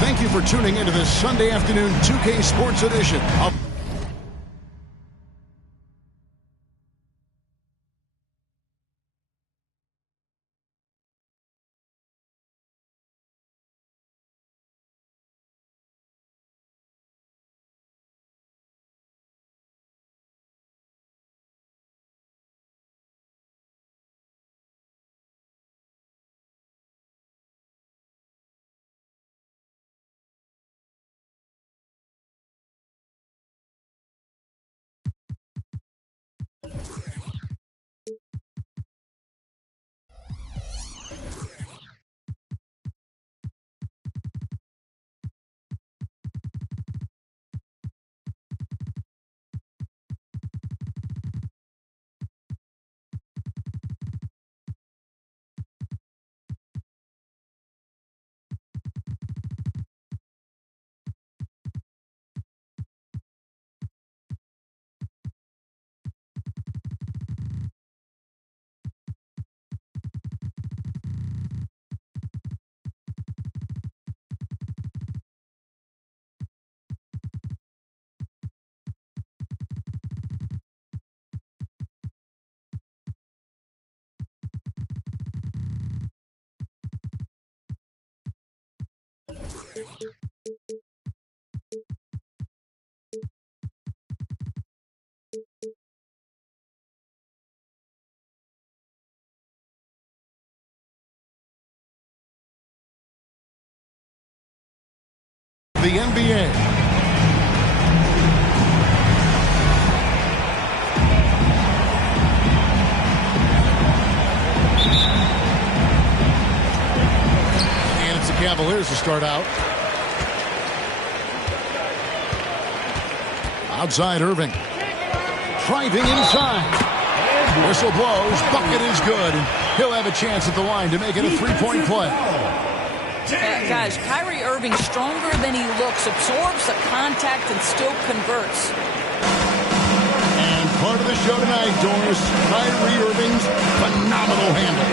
Thank you for tuning into this Sunday afternoon 2K Sports edition of the NBA. And it's the Cavaliers to start out. Outside Irving. Driving inside. Whistle blows. Bucket is good. And he'll have a chance at the line to make it a three-point play. Guys, Kyrie Irving, stronger than he looks, absorbs the contact and still converts. And part of the show tonight, Doris, Kyrie Irving's phenomenal handle.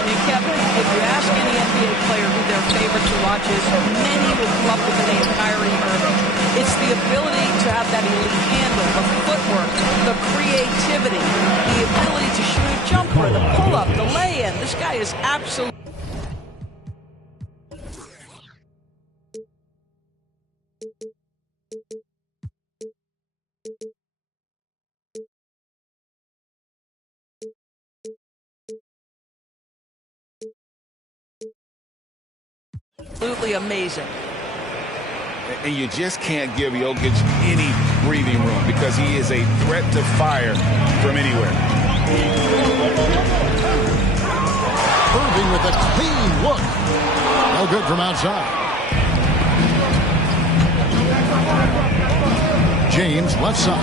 And Kevin, if you ask any NBA player who their favorite to watch is, many will come up with the name Kyrie Irving. It's the ability to have that elite handle, the footwork, the creativity, the ability to shoot a jumper, the pull-up, the lay-in. This guy is absolutely... absolutely amazing. And you just can't give Jokic any breathing room because he is a threat to fire from anywhere. Irving with a clean look. No good from outside. James left side.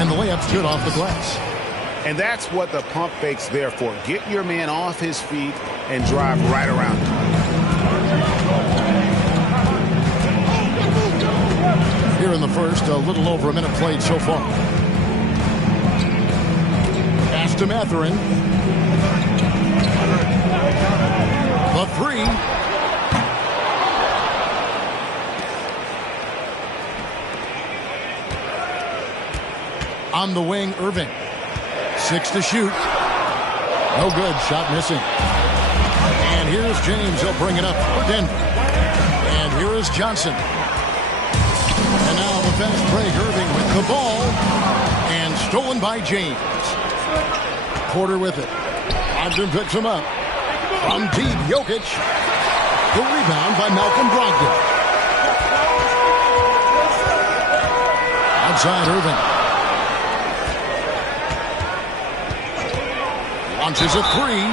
And the layup's good off the glass. And that's what the pump fake's there for. Get your man off his feet and drive right around him. Here in the first, a little over a minute played so far. Pass to Mathurin. The three. On the wing, Irving. 6 to shoot. No good. Shot missing. And here's James. He'll bring it up for Denver. And here is Johnson. And now the fast break. Irving with the ball. And stolen by James. Porter with it. Ogden picks him up. From deep, Jokic. The rebound by Malcolm Brogdon. Outside Irving. Launches a three.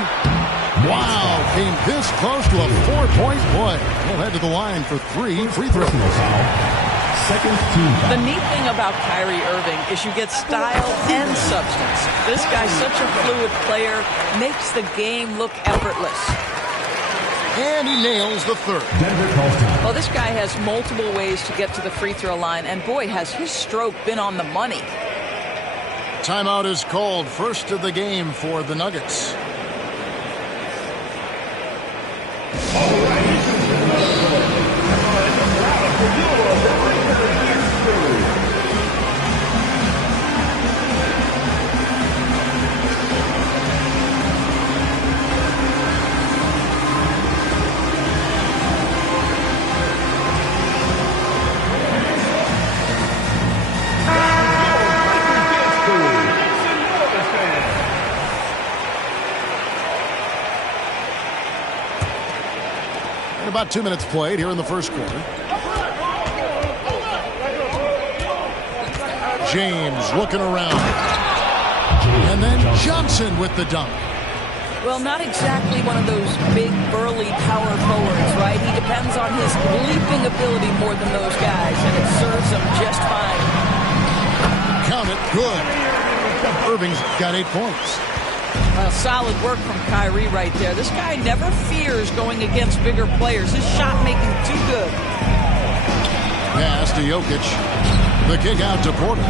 Wow, came this close to a 4-point play. He'll head to the line for 3 free throws. The neat thing about Kyrie Irving is you get style and substance. This guy's such a fluid player, makes the game look effortless. And he nails the third. Well, this guy has multiple ways to get to the free throw line, and boy, has his stroke been on the money. Timeout is called. First of the game for the Nuggets. About 2 minutes played here in the first quarter. James looking around. And then Johnson with the dunk. Well, not exactly one of those big, burly power forwards, right? He depends on his leaping ability more than those guys, and it serves him just fine. Count it, good. Irving's got 8 points. Solid work from Kyrie right there. This guy never fears going against bigger players. His shot making too good. Pass to Jokic. The kick out to Porter.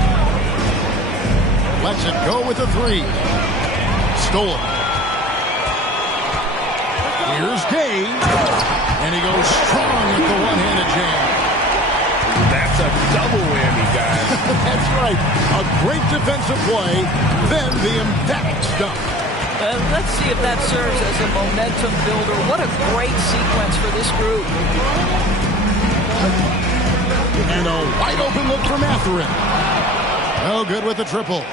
Lets it go with the three. Stolen. Here's Gay. And he goes strong with the one-handed jam. That's a double whammy, guys. That's right. A great defensive play. Then the emphatic dunk. Let's see if that serves as a momentum builder. What a great sequence for this group. And a wide open look for Mathurin. No good with the triple.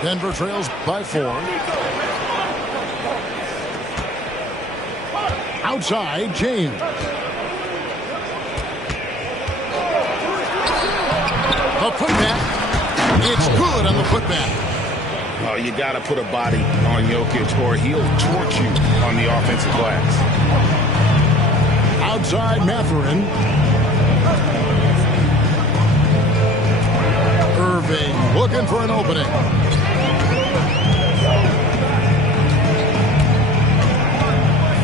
Denver trails by 4. Outside, James. A putback. It's good on the putback. Oh, you got to put a body on Jokic or he'll torch you on the offensive glass. Outside Mathurin. Irving looking for an opening.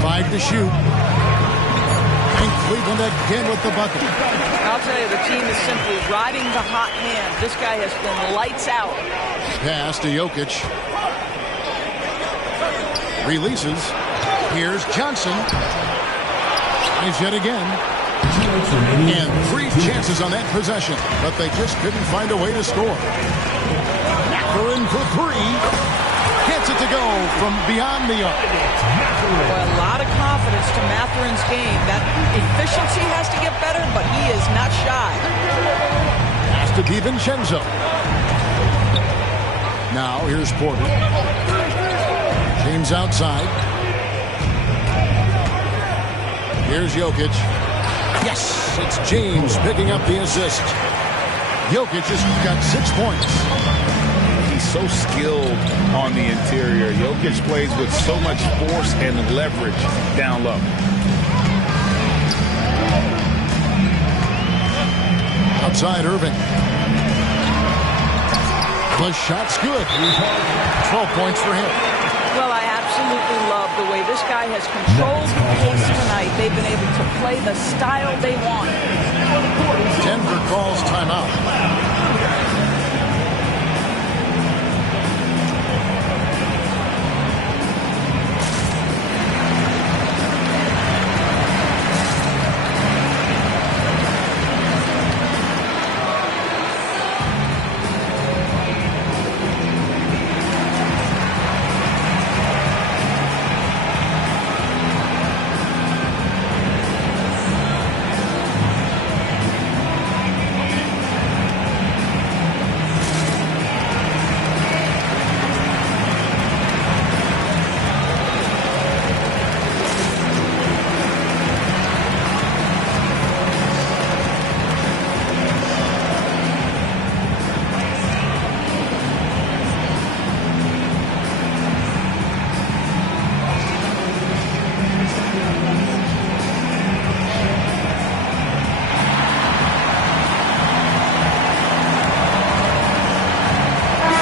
Five to shoot. And Cleveland again with the bucket. I'll tell you, the team is simply riding the hot hand. This guy has been lights out. Pass to Jokic. Releases. Here's Johnson. Tries yet again. And 3 chances on that possession, but they just couldn't find a way to score. Mathurin for 3. Gets it to go from beyond the arc. Boy, a lot of confidence to Mathurin's game. That efficiency has to get better, but he is not shy. Pass to DiVincenzo. Now, here's Porter. James outside. Here's Jokic. Yes, it's James picking up the assist. Jokic has got 6 points. He's so skilled on the interior. Jokic plays with so much force and leverage down low. Outside Irving. The shot's good. 12 points for him. Well, I absolutely love the way this guy has controlled the pace tonight. They've been able to play the style they want. Denver calls timeout.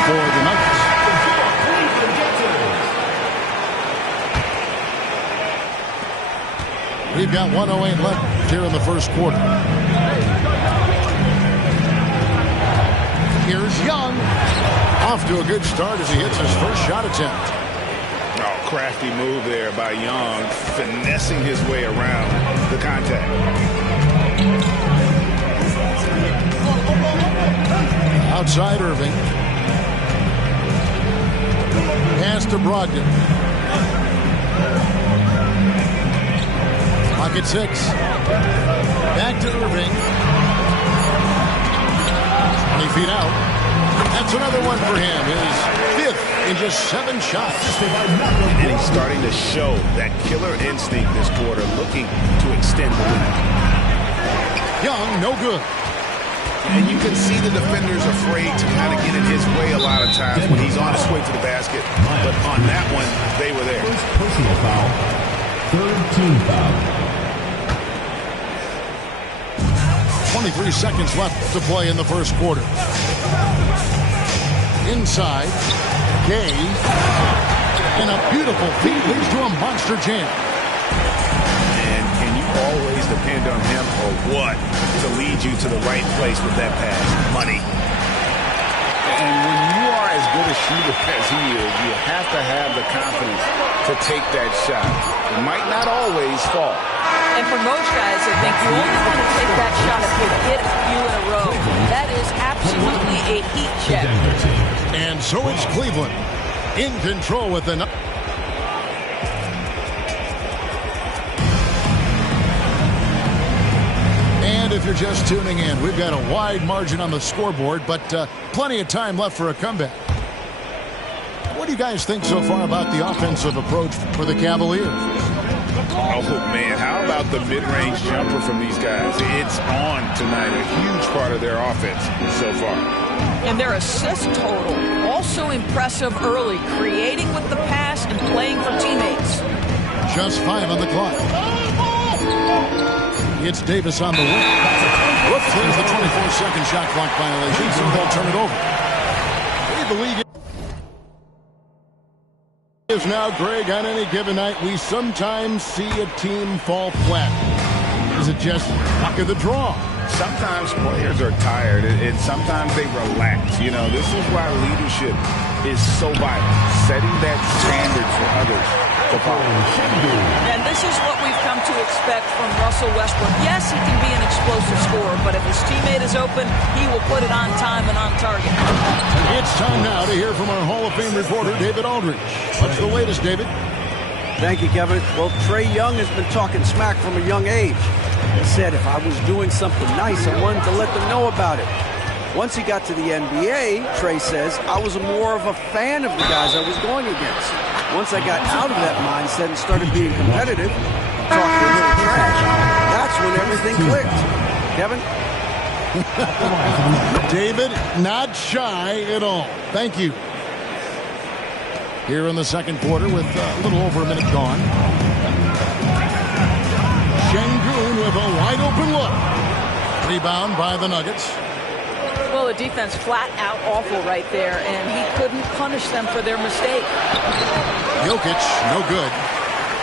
for the Nuggets. We've got 1:08 left here in the first quarter. Here's Young. Off to a good start as he hits his first shot attempt. Oh, crafty move there by Young, finessing his way around the contact. Outside Irving. Pass to Brogdon. Pocket 6. Back to Irving. 20 feet out. That's another one for him. His fifth in just 7 shots. And he's starting to show that killer instinct this quarter, looking to extend the lead. Young, no good. And you can see the defenders afraid to kind of get in his way a lot of times when he's on his way to the basket. But on that one, they were there. First personal foul. Third team foul. 23 seconds left to play in the first quarter. Inside, Gay, and a beautiful feed leads to a monster jam. And can you always depend on him or what to lead you to the right place with that pass? Money. And when you are as good a shooter as he is, you have to have the confidence to take that shot. It might not always fall. And for most guys, I think you only want to take that shot if you hit a few in a row. That is absolutely a heat check. And so it's Cleveland in control with the... And if you're just tuning in, we've got a wide margin on the scoreboard, but plenty of time left for a comeback. What do you guys think so far about the offensive approach for the Cavaliers? Oh, man, how about the mid-range jumper from these guys? It's on tonight, a huge part of their offense so far. And their assist total, also impressive early, creating with the pass and playing for teammates. Just 5 on the clock. It's Davis on the wing. Brooks plays the 24-second shot clock violation, so they'll turn it over. Lead the league is now, Greg. On any given night, we sometimes see a team fall flat. Is it just luck of the draw? Sometimes players are tired, and sometimes they relax. You know, this is why leadership is so vital, setting that standard for others to follow. And this is what we've come to expect from Russell Westbrook. Yes, he can be an explosive scorer, but if his teammate is open, he will put it on time and on target. It's time now to hear from our Hall of Fame reporter, David Aldridge. What's the latest, David? Thank you, Kevin. Well, Trae Young has been talking smack from a young age. He said if I was doing something nice, I wanted to let them know about it. Once he got to the NBA, Trae says, I was more of a fan of the guys I was going against. Once I got out of that mindset and started being competitive, talking a little trash, that's when everything clicked. Kevin? David, not shy at all. Thank you. Here in the second quarter with a little over a minute gone. Şengün with a wide open look. Rebound by the Nuggets. Well, the defense flat out awful right there, and he couldn't punish them for their mistake. Jokic, no good.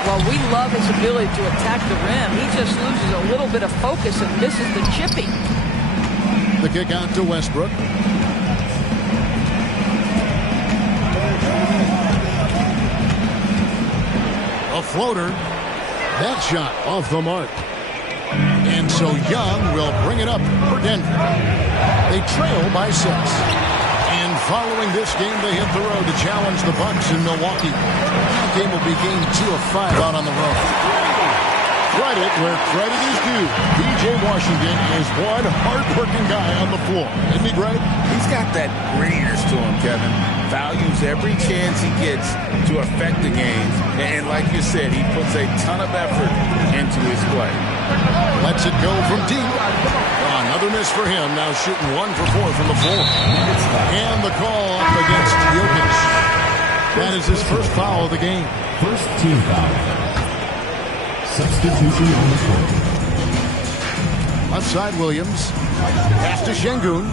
Well, we love his ability to attack the rim. He just loses a little bit of focus and misses the chipping. The kick out to Westbrook. A floater. That shot off the mark. And so Young will bring it up for Denver. They trail by 6. And following this game, they hit the road to challenge the Bucks in Milwaukee. That game will be game 2 of 5 out on the road. Credit where credit is due. P.J. Washington is one hard-working guy on the floor. Isn't he, Greg? He's got that grittiness to him, Kevin. Values every chance he gets to affect the game. And like you said, he puts a ton of effort into his play. Lets it go from deep. Another miss for him. Now shooting 1 for 4 from the floor. And the call up against Jokic. That is his first foul of the game. First team foul. Substitution on the court. Left side Williams. Pass to Şengün.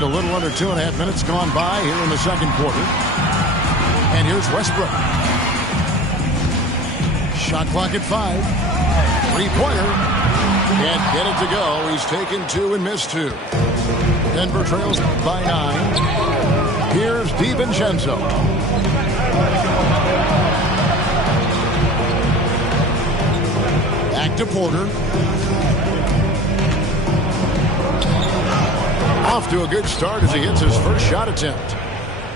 And a little under 2.5 minutes gone by here in the second quarter. And here's Westbrook. Shot clock at 5. Three-pointer. Can't get it to go. He's taken 2 and missed 2. Denver trails by 9. Here's DiVincenzo. Back to Porter. Off to a good start as he hits his first shot attempt.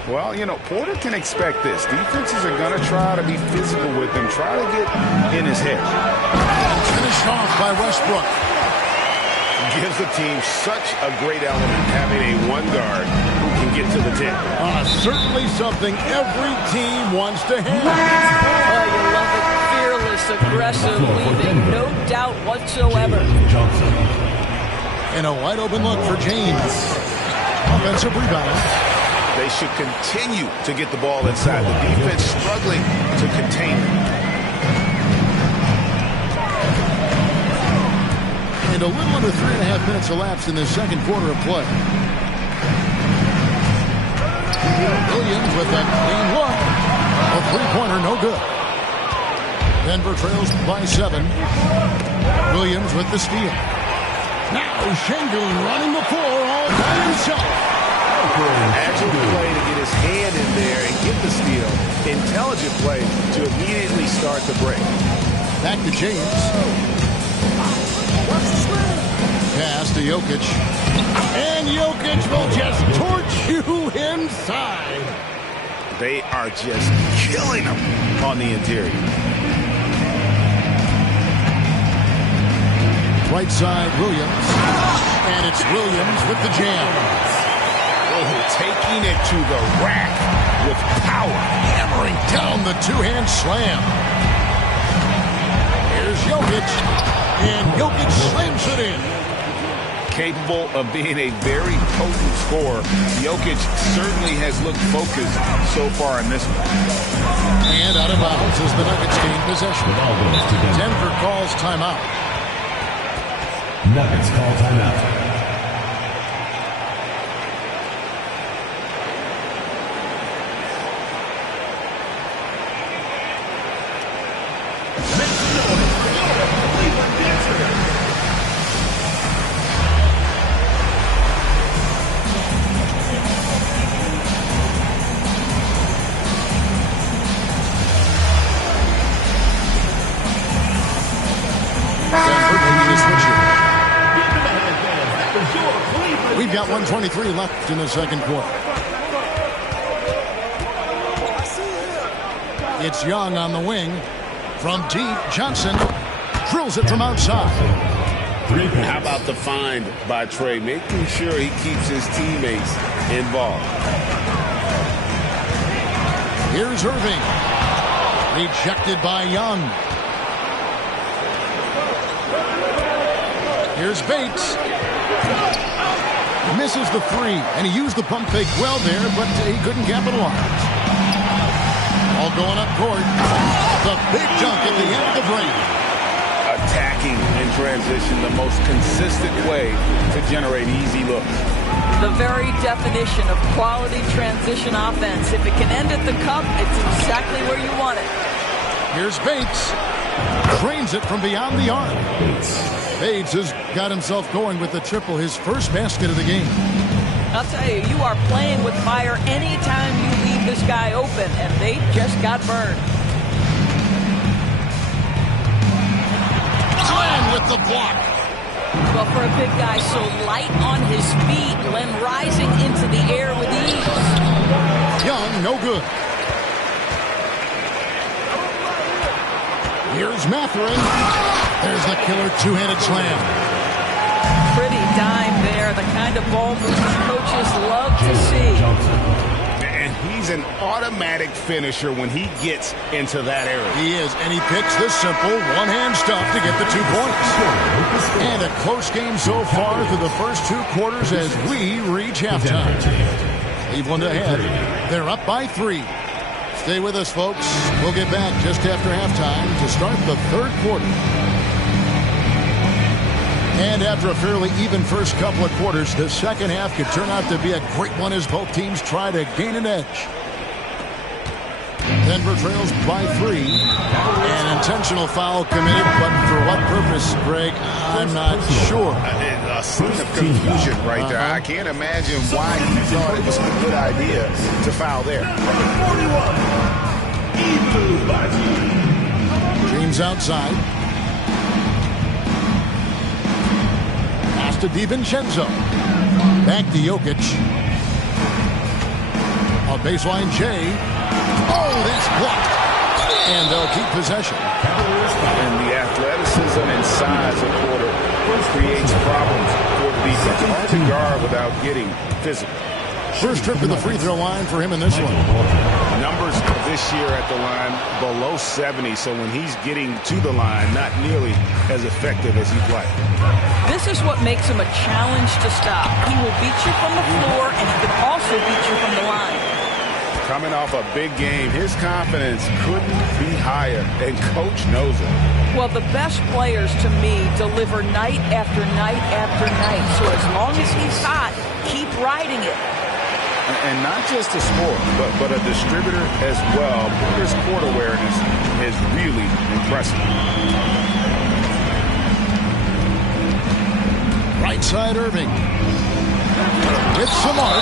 Well, you know, Porter can expect this. Defenses are going to try to be physical with him, try to get in his head. Finished off by Westbrook. Gives the team such a great element having a one guard who can get to the tip. Certainly something every team wants to have. Oh, you love it. Fearless, aggressive, leaving no doubt whatsoever. And a wide open look for James. Offensive rebound. They should continue to get the ball inside. The defense struggling to contain it. And a little under 3.5 minutes elapsed in the second quarter of play. Williams with that clean look. A three-pointer, no good. Denver trails by 7. Williams with the steal. Now Schengen running the floor all by himself. Agile play to get his hand in there and get the steal. Intelligent play to immediately start the break. Back to James. Pass to Jokic. And Jokic will just torch you inside. They are just killing him on the interior. Right side, Williams. And it's Williams with the jam. Oh, taking it to the rack with power. Hammering down the two-hand slam. Here's Jokic. And Jokic slams it in. Capable of being a very potent scorer, Jokic certainly has looked focused so far in this one. And out of bounds as the Nuggets gain possession. Denver calls timeout. Nuggets call timeout. We've got 1:23 left in the second quarter. It's Young on the wing. From deep, Johnson drills it from outside. How about the find by Trey, making sure he keeps his teammates involved. Here's Irving. Rejected by Young. Here's Bates. Misses the three, and he used the pump fake well there, but he couldn't capitalize. All going up court. The big dunk at the end of the break. Attacking in transition, the most consistent way to generate easy looks. The very definition of quality transition offense. If it can end at the cup, it's exactly where you want it. Here's Bates. Trains it from beyond the arc. Bates has got himself going with the triple, his first basket of the game. I'll tell you, you are playing with fire anytime you leave this guy open, and they just got burned. Glenn with the block. Well, for a big guy so light on his feet, Glenn rising into the air with ease. Young, no good. Here's Mathurin. There's the killer two-handed slam. Pretty dime there, the kind of ball moves coaches love to see. And he's an automatic finisher when he gets into that area. He is, and he picks the simple one-hand stuff to get the 2 points. And a close game so far through the first 2 quarters as we reach halftime. Cleveland ahead. They're up by 3. Stay with us, folks. We'll get back just after halftime to start the third quarter. And after a fairly even first couple of quarters, the second half could turn out to be a great one as both teams try to gain an edge. Denver trails by 3. An intentional foul committed, but for what purpose, Greg? I'm not sure. A scene of confusion right there. I can't imagine why he thought it was a good idea to foul there. James outside. Pass to DiVincenzo. Back to Jokic. On baseline, Jay. Oh, that's blocked. And they'll keep possession. And the athleticism and size of Porter creates problems for the defense. Hard to guard without getting physical. First trip to the free throw line for him in this one. Numbers this year at the line below 70, so when he's getting to the line, not nearly as effective as he'd like. This is what makes him a challenge to stop. He will beat you from the floor, and he can also beat you from the line. Coming off a big game, his confidence couldn't be higher, and Coach knows it. Well, the best players, to me, deliver night after night after night. So as long as he's hot, keep riding it. And not just a scorer, but a distributor as well. His court awareness is really impressive. Right side, Irving. With some arc.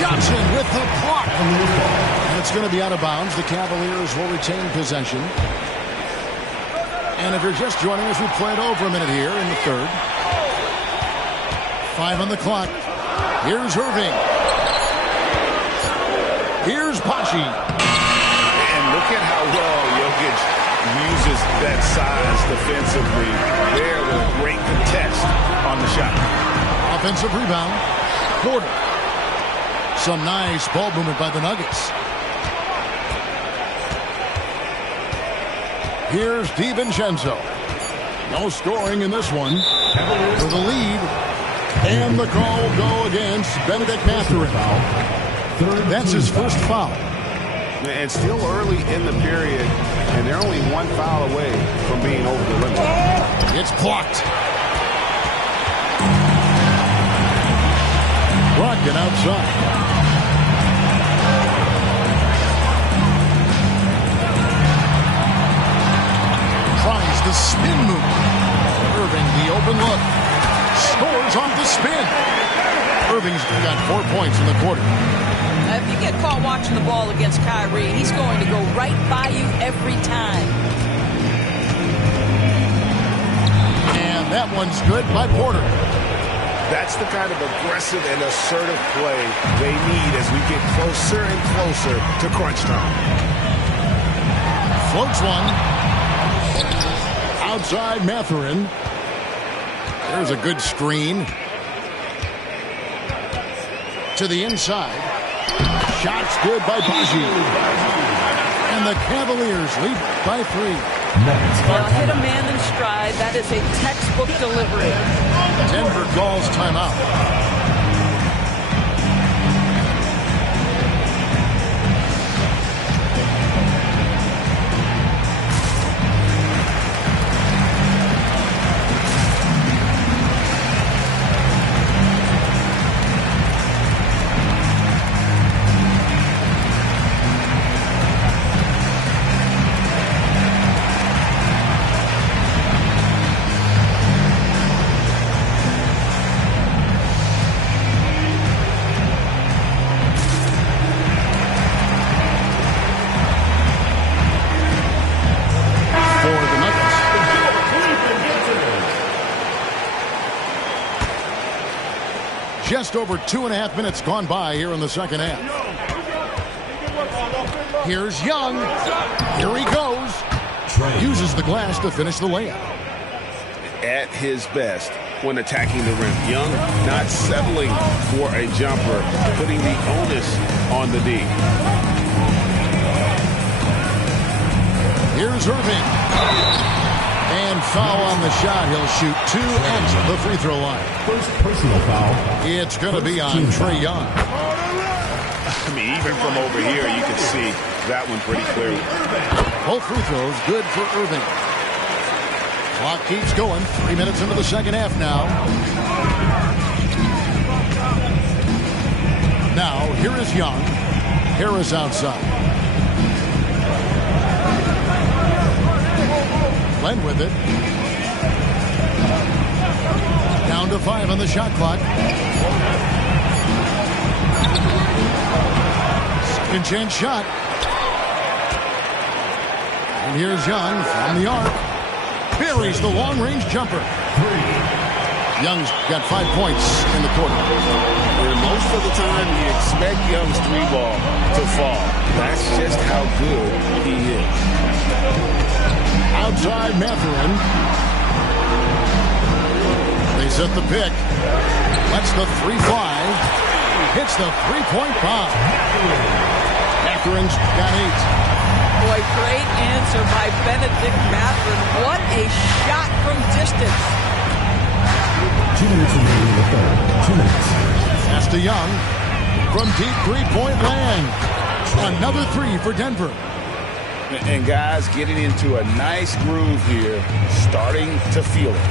Johnson with the block. And it's going to be out of bounds. The Cavaliers will retain possession. And if you're just joining us, we played over a minute here in the third. 5 on the clock. Here's Irving. Here's Pachi. And look at how well Jokic uses that size defensively. There with a great contest on the shot. Offensive rebound. Porter. Some nice ball movement by the Nuggets. Here's DiVincenzo. No scoring in this one. For the lead. And the call will go against Benedict Mathurin. That's his first foul. And still early in the period, and they're only one foul away from being over the limit. It's blocked. Brogdon outside. Tries the spin move. Irving, the open look. Scores off the spin. Irving's got 4 points in the quarter. Now, if you get caught watching the ball against Kyrie, he's going to go right by you every time. And that one's good by Porter. That's the kind of aggressive and assertive play they need as we get closer and closer to crunch time. Floats one. Outside Mathurin. There's a good screen. To the inside. Shots good by Pachi. And the Cavaliers lead by 3. Well, hit a man in stride. That is a textbook delivery. Denver calls timeout. Just over 2.5 minutes gone by here in the second half. Here's Young. Here he goes. Uses the glass to finish the layup. At his best when attacking the rim. Young not settling for a jumper, putting the onus on the D. Here's Irving. And foul on the shot. He'll shoot 2 at the free throw line. First personal foul. It's going to be on Trae Young. I mean, even from over here, you can see that one pretty clearly. Both free throws good for Irving. Clock keeps going. 3 minutes into the second half now. Now, here is Young. Harris outside. Len with it. Down to 5 on the shot clock. Second chance shot. And here's Young from the arc. Buries the long-range jumper. Young's got 5 points in the quarter. And most of the time, you expect Young's 3-ball to fall. That's just how good he is. Outside Mathurin. They set the pick. Lets the 3 fly. Hits the 3-point bomb. Mathurin's got 8. Boy, great answer by Benedict Mathurin. What a shot from distance. 2 minutes remaining in the third. 2 minutes. Pass to Young. From deep 3-point land. Another 3 for Denver. And guys getting into a nice groove here, starting to feel it.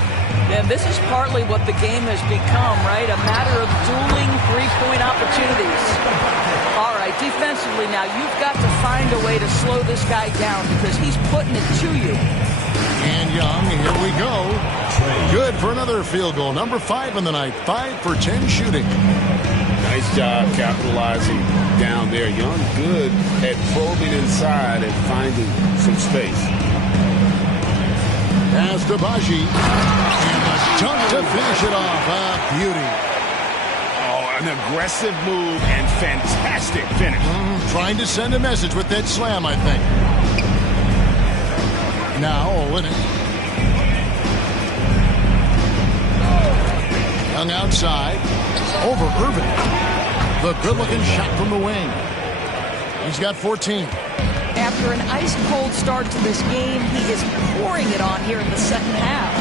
And this is partly what the game has become, right? A matter of dueling 3-point opportunities. All right, defensively now, you've got to find a way to slow this guy down because he's putting it to you. And Young, here we go. Good for another field goal. Number 5 in the night. 5 for 10 shooting. Nice job capitalizing down there. Young good at probing inside and finding some space. Pass to Baji. And a dunk to finish it off. A beauty. Oh, an aggressive move and fantastic finish. Trying to send a message with that slam, I think. Now Olynyk. Young outside. Over Irving. The good-looking shot from the wing. He's got 14. After an ice-cold start to this game, he is pouring it on here in the second half.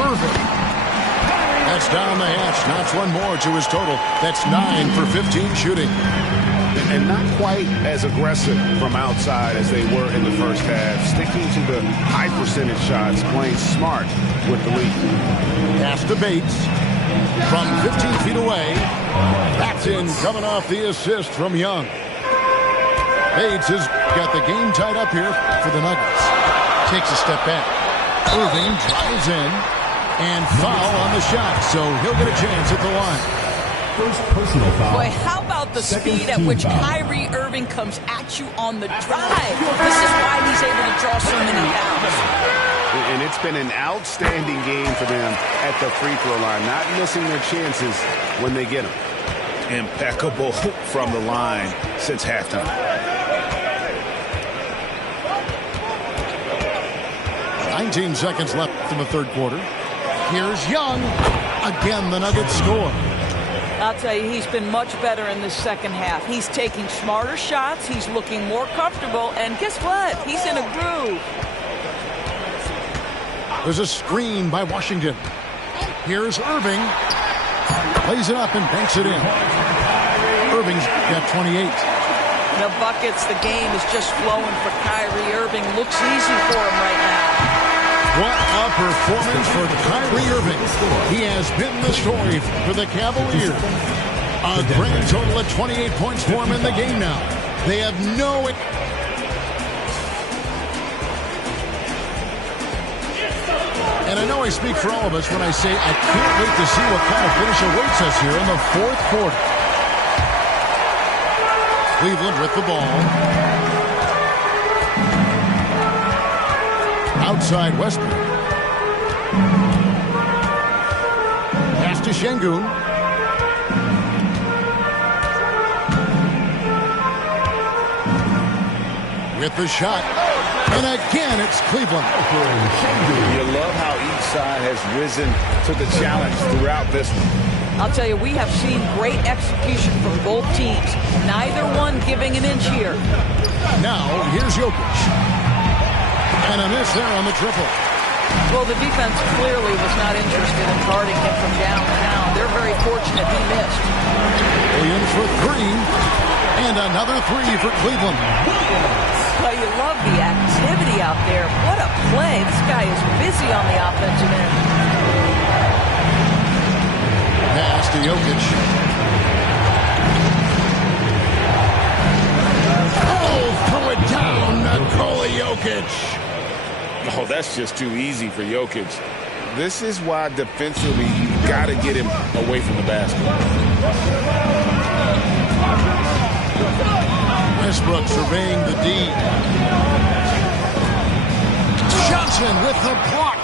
Irving. That's down the hatch. Knocks one more to his total. That's 9 for 15 shooting. And not quite as aggressive from outside as they were in the first half. Sticking to the high percentage shots, playing smart with the lead. Pass to Bates. From 15 feet away. That's in, coming off the assist from Young. Bates has got the game tied up here for the Nuggets. Takes a step back. Irving drives in. And foul on the shot, so he'll get a chance at the line. First personal foul. Boy, how about the speed at which Kyrie Irving comes at you on the drive? This is why he's able to draw so many fouls. And it's been an outstanding game for them at the free throw line, not missing their chances when they get them. Impeccable from the line since halftime. $19 seconds left in the third quarter. Here's Young. Again, the Nuggets score. I'll tell you, he's been much better in this second half. He's taking smarter shots. He's looking more comfortable. And guess what? He's in a groove. There's a screen by Washington. Here's Irving. Plays it up and banks it in. Irving's got 28. The buckets, the game is just flowing for Kyrie Irving. Looks easy for him right now. What a performance for Kyrie Irving. He has been the story for the Cavaliers. A grand total of 28 points for him in the game now. They have no... And I know I speak for all of us when I say I can't wait to see what kind of finish awaits us here in the fourth quarter. Cleveland with the ball. Outside Westbrook. Pass to Şengün. With the shot. And again, it's Cleveland. You love how each side has risen to the challenge throughout this one. I'll tell you, we have seen great execution from both teams. Neither one giving an inch here. Now, here's Jokic. And a miss there on the triple. Well, the defense clearly was not interested in guarding him from downtown. They're very fortunate he missed. Williams for 3. And another 3 for Cleveland. Well, you love the activity out there. What a play. This guy is busy on the offensive end. Pass to Jokic. Oh, throw it down, Nikola Jokic. Oh, that's just too easy for Jokic. This is why defensively you've got to get him away from the basket. Westbrook surveying the D. Johnson with the block.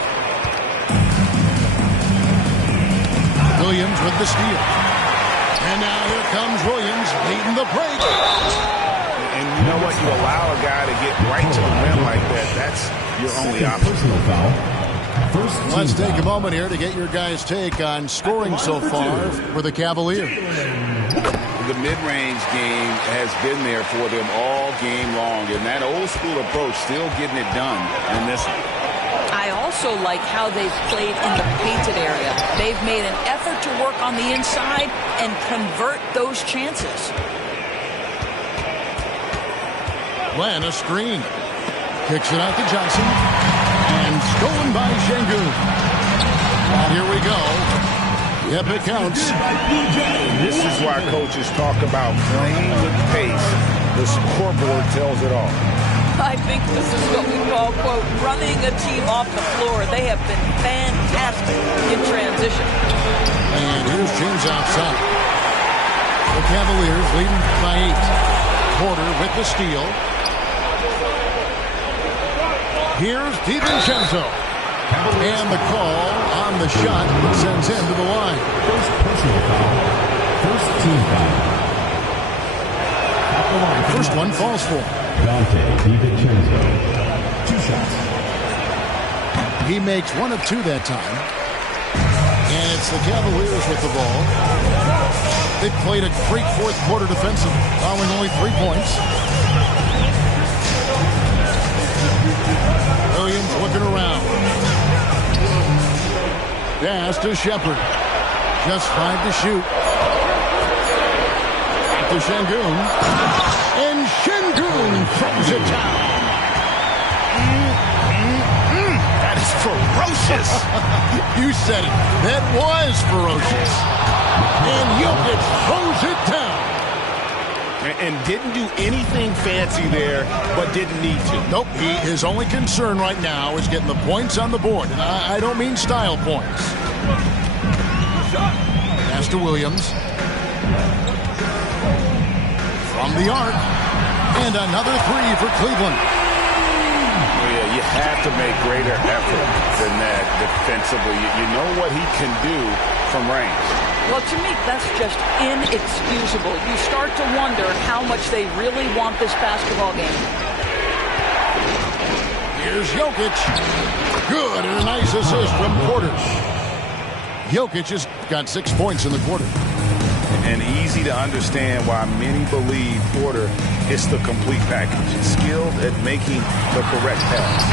Williams with the steal. And now here comes Williams leading the break. And you know what? You allow a guy to get right to the rim like that. That's your only option. Personal foul. Let's take a moment here to get your guys' take on scoring so far for the Cavaliers. The mid-range game has been there for them all game long, and that old-school approach still getting it done in this one. I also like how they've played in the painted area. They've made an effort to work on the inside and convert those chances. Glenn, a screen. Kicks it out to Johnson. And stolen by Şengün. And here we go. Yep, it counts. This is why coaches talk about playing with pace. The scoreboard tells it all. I think this is what we call, quote, running a team off the floor. They have been fantastic in transition. And here's James outside. The Cavaliers leading by 8. Porter with the steal. Here's DiVincenzo. And the call on the shot that sends him to the line. First personal foul. First team foul. First one falls for. Dante DiVincenzo. 2 shots. He makes 1 of 2 that time. And it's the Cavaliers with the ball. They played a great fourth quarter defensively, allowing only 3 points. Williams looking around. Pass to Shepherd. Just 5 to shoot. Back to Şengün. And Şengün throws it down. That is ferocious. You said it. That was ferocious. And Jokic throws it down. And didn't do anything fancy there, but didn't need to. Nope. His only concern right now is getting the points on the board. And I don't mean style points. Pass to Williams. From the arc. And another 3 for Cleveland. Yeah, you have to make greater effort than that defensively. You know what he can do from range. Well, to me, that's just inexcusable. You start to wonder how much they really want this basketball game. Here's Jokic. Good, and a nice assist from Porter. Jokic has got 6 points in the quarter. And easy to understand why many believe Porter is the complete package. Skilled at making the correct pass.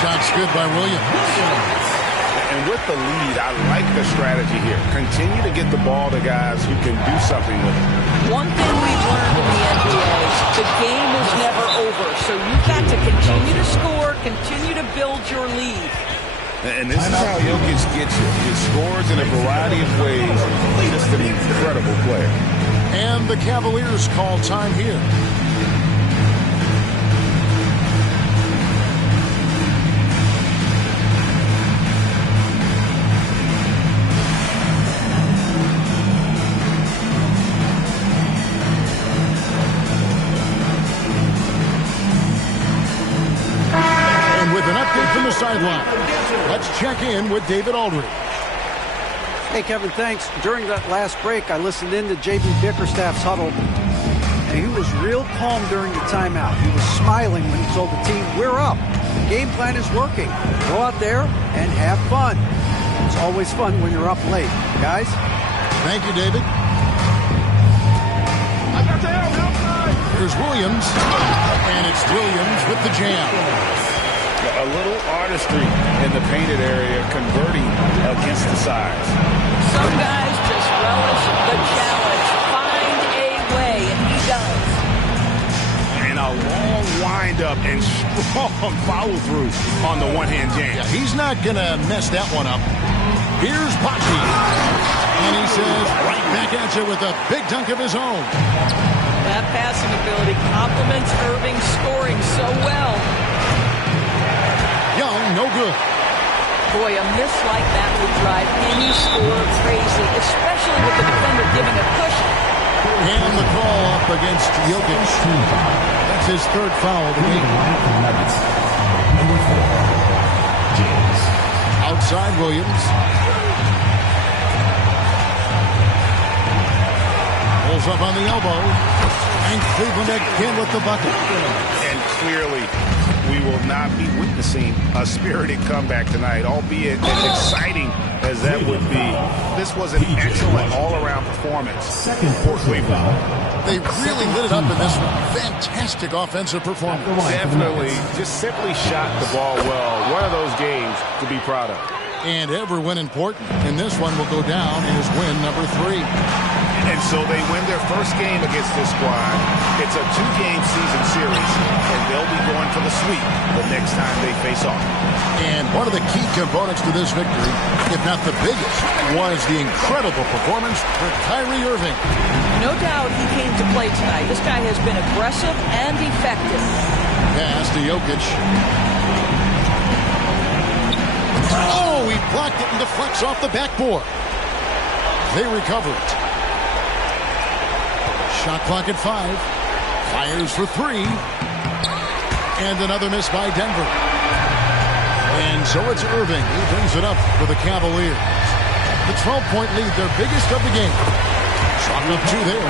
Shot's good by Williams. And with the lead, I like the strategy here. Continue to get the ball to guys who can do something with it. One thing we've learned in the NBA, the game is never over. So you've got to continue to score, continue to build your lead. And this is how Jokic gets you. He scores in a variety of ways. Just an incredible player. And the Cavaliers call time here. From the sideline. Let's check in with David Aldridge. Hey, Kevin, thanks. During that last break, I listened in to J.B. Bickerstaff's huddle, and he was real calm during the timeout. He was smiling when he told the team, we're up. The game plan is working. Go out there and have fun. It's always fun when you're up late. Guys? Thank you, David. Here's Williams, and it's Williams with the jam. A little artistry in the painted area, converting against the size. Some guys just relish the challenge. Find a way, and he does. And a long strong follow-through on the one-hand jam. Yeah, he's not going to mess that one up. Here's Pachi. And he says, right back at you with a big dunk of his own. That passing ability complements Irving's scoring so well. Young, no good. Boy, a miss like that would drive any scorer crazy, especially with the defender giving a cushion. And the call up against Jokic. That's his third foul of the game. Nuggets. Number 4, James. Outside Williams. Pulls up on the elbow. And Cleveland again with the bucket. And clearly, we will not be witnessing a spirited comeback tonight, albeit as exciting as that would be. This was an excellent all-around performance. Second for Cleveland. They really lit it up in this one. Fantastic offensive performance. Definitely. Just simply shot the ball well. One of those games to be proud of. And every win important. And this one will go down as win number 3. And so they win their first game against this squad. It's a 2-game season series, and they'll be going for the sweep the next time they face off. And one of the key components to this victory, if not the biggest, was the incredible performance for Kyrie Irving. No doubt he came to play tonight. This guy has been aggressive and effective. Pass to Jokic. Oh, he blocked it and deflects off the backboard. They recover it. Shot clock at 5. Fires for 3. And another miss by Denver. And so it's Irving who brings it up for the Cavaliers. The 12-point lead, their biggest of the game. Chalk up 2 there.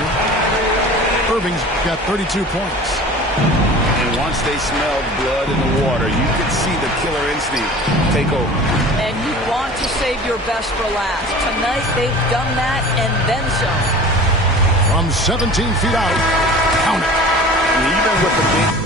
Irving's got 32 points. And once they smelled blood in the water, you could see the killer instinct take over. And you want to save your best for last. Tonight they've done that and then some. From 17 feet out, count it. And even with the big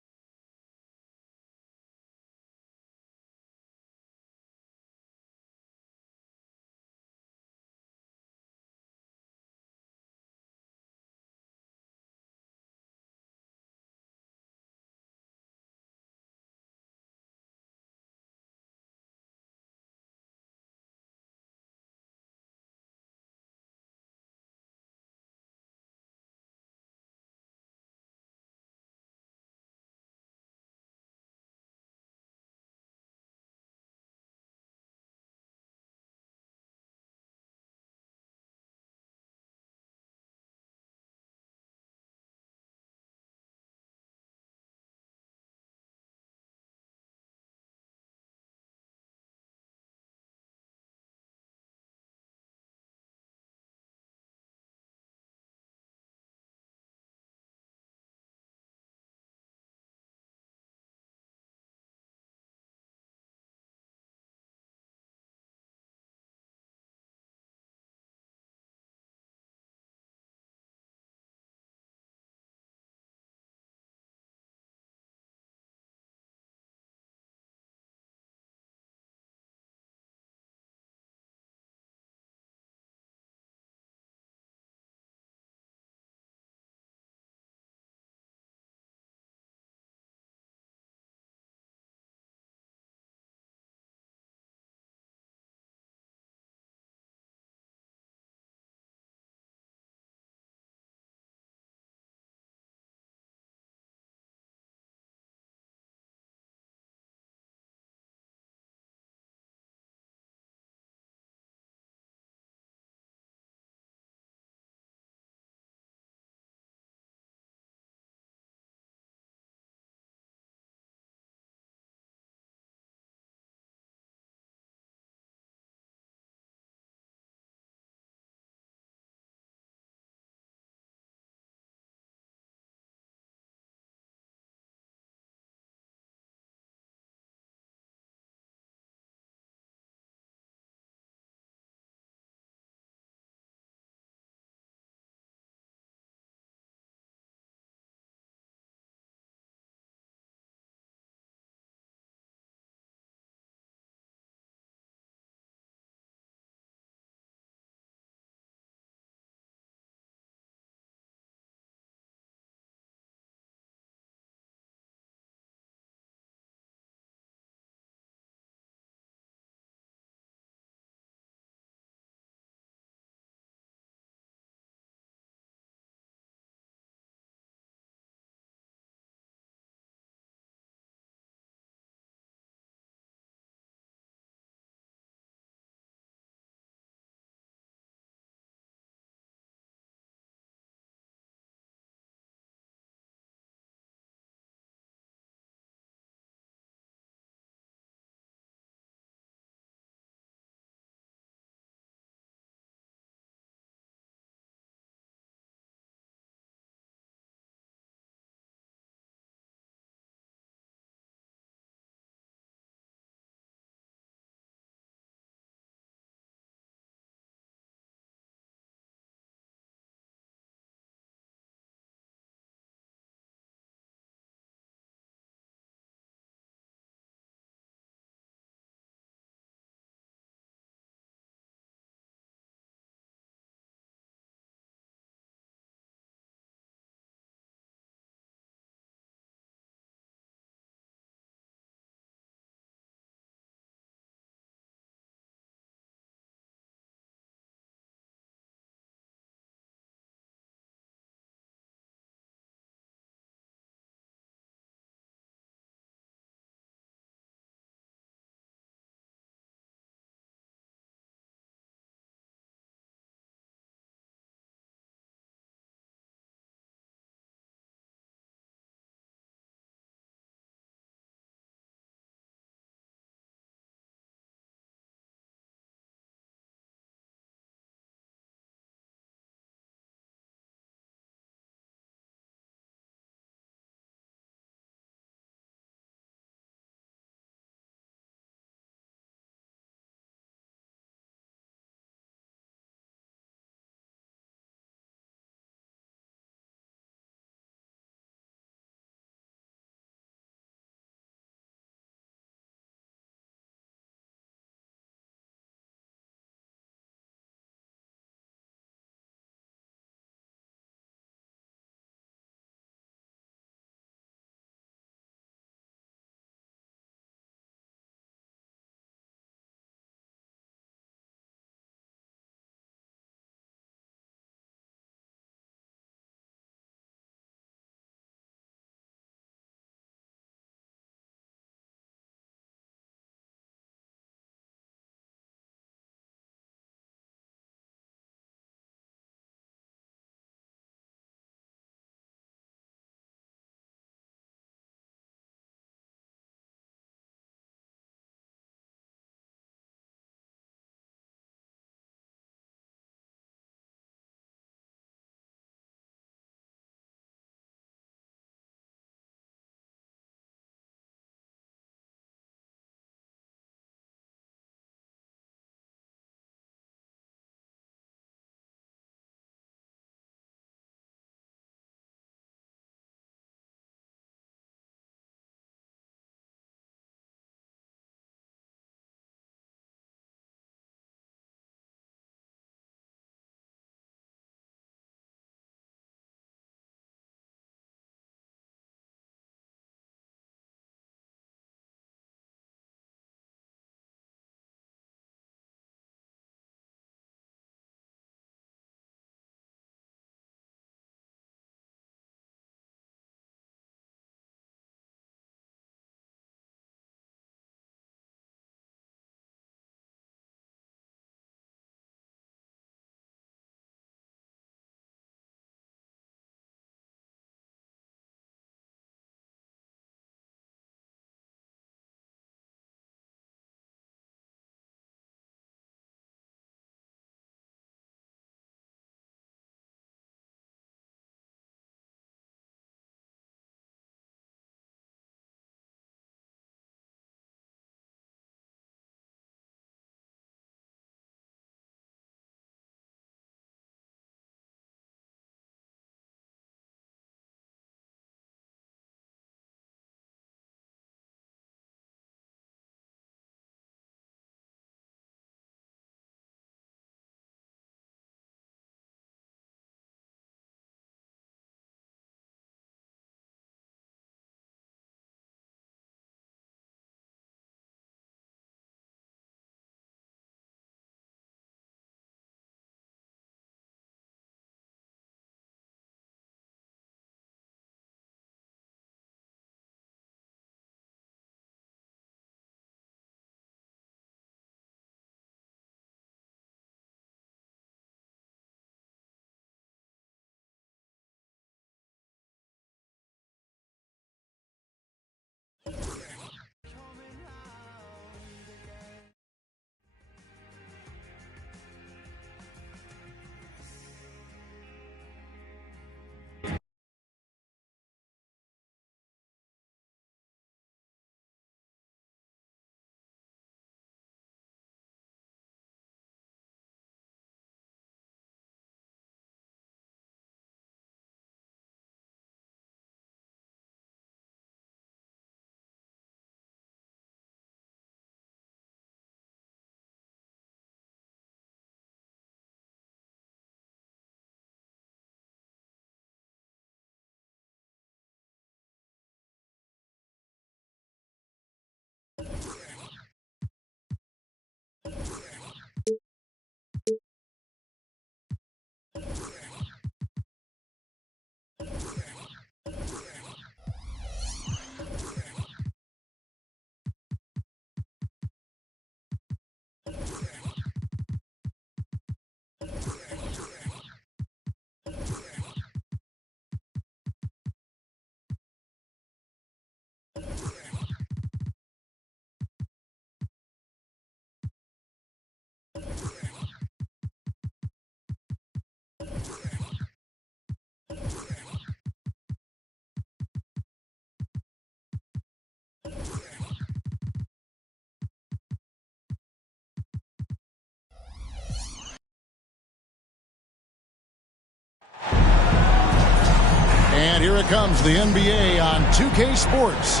it comes, the NBA on 2K Sports.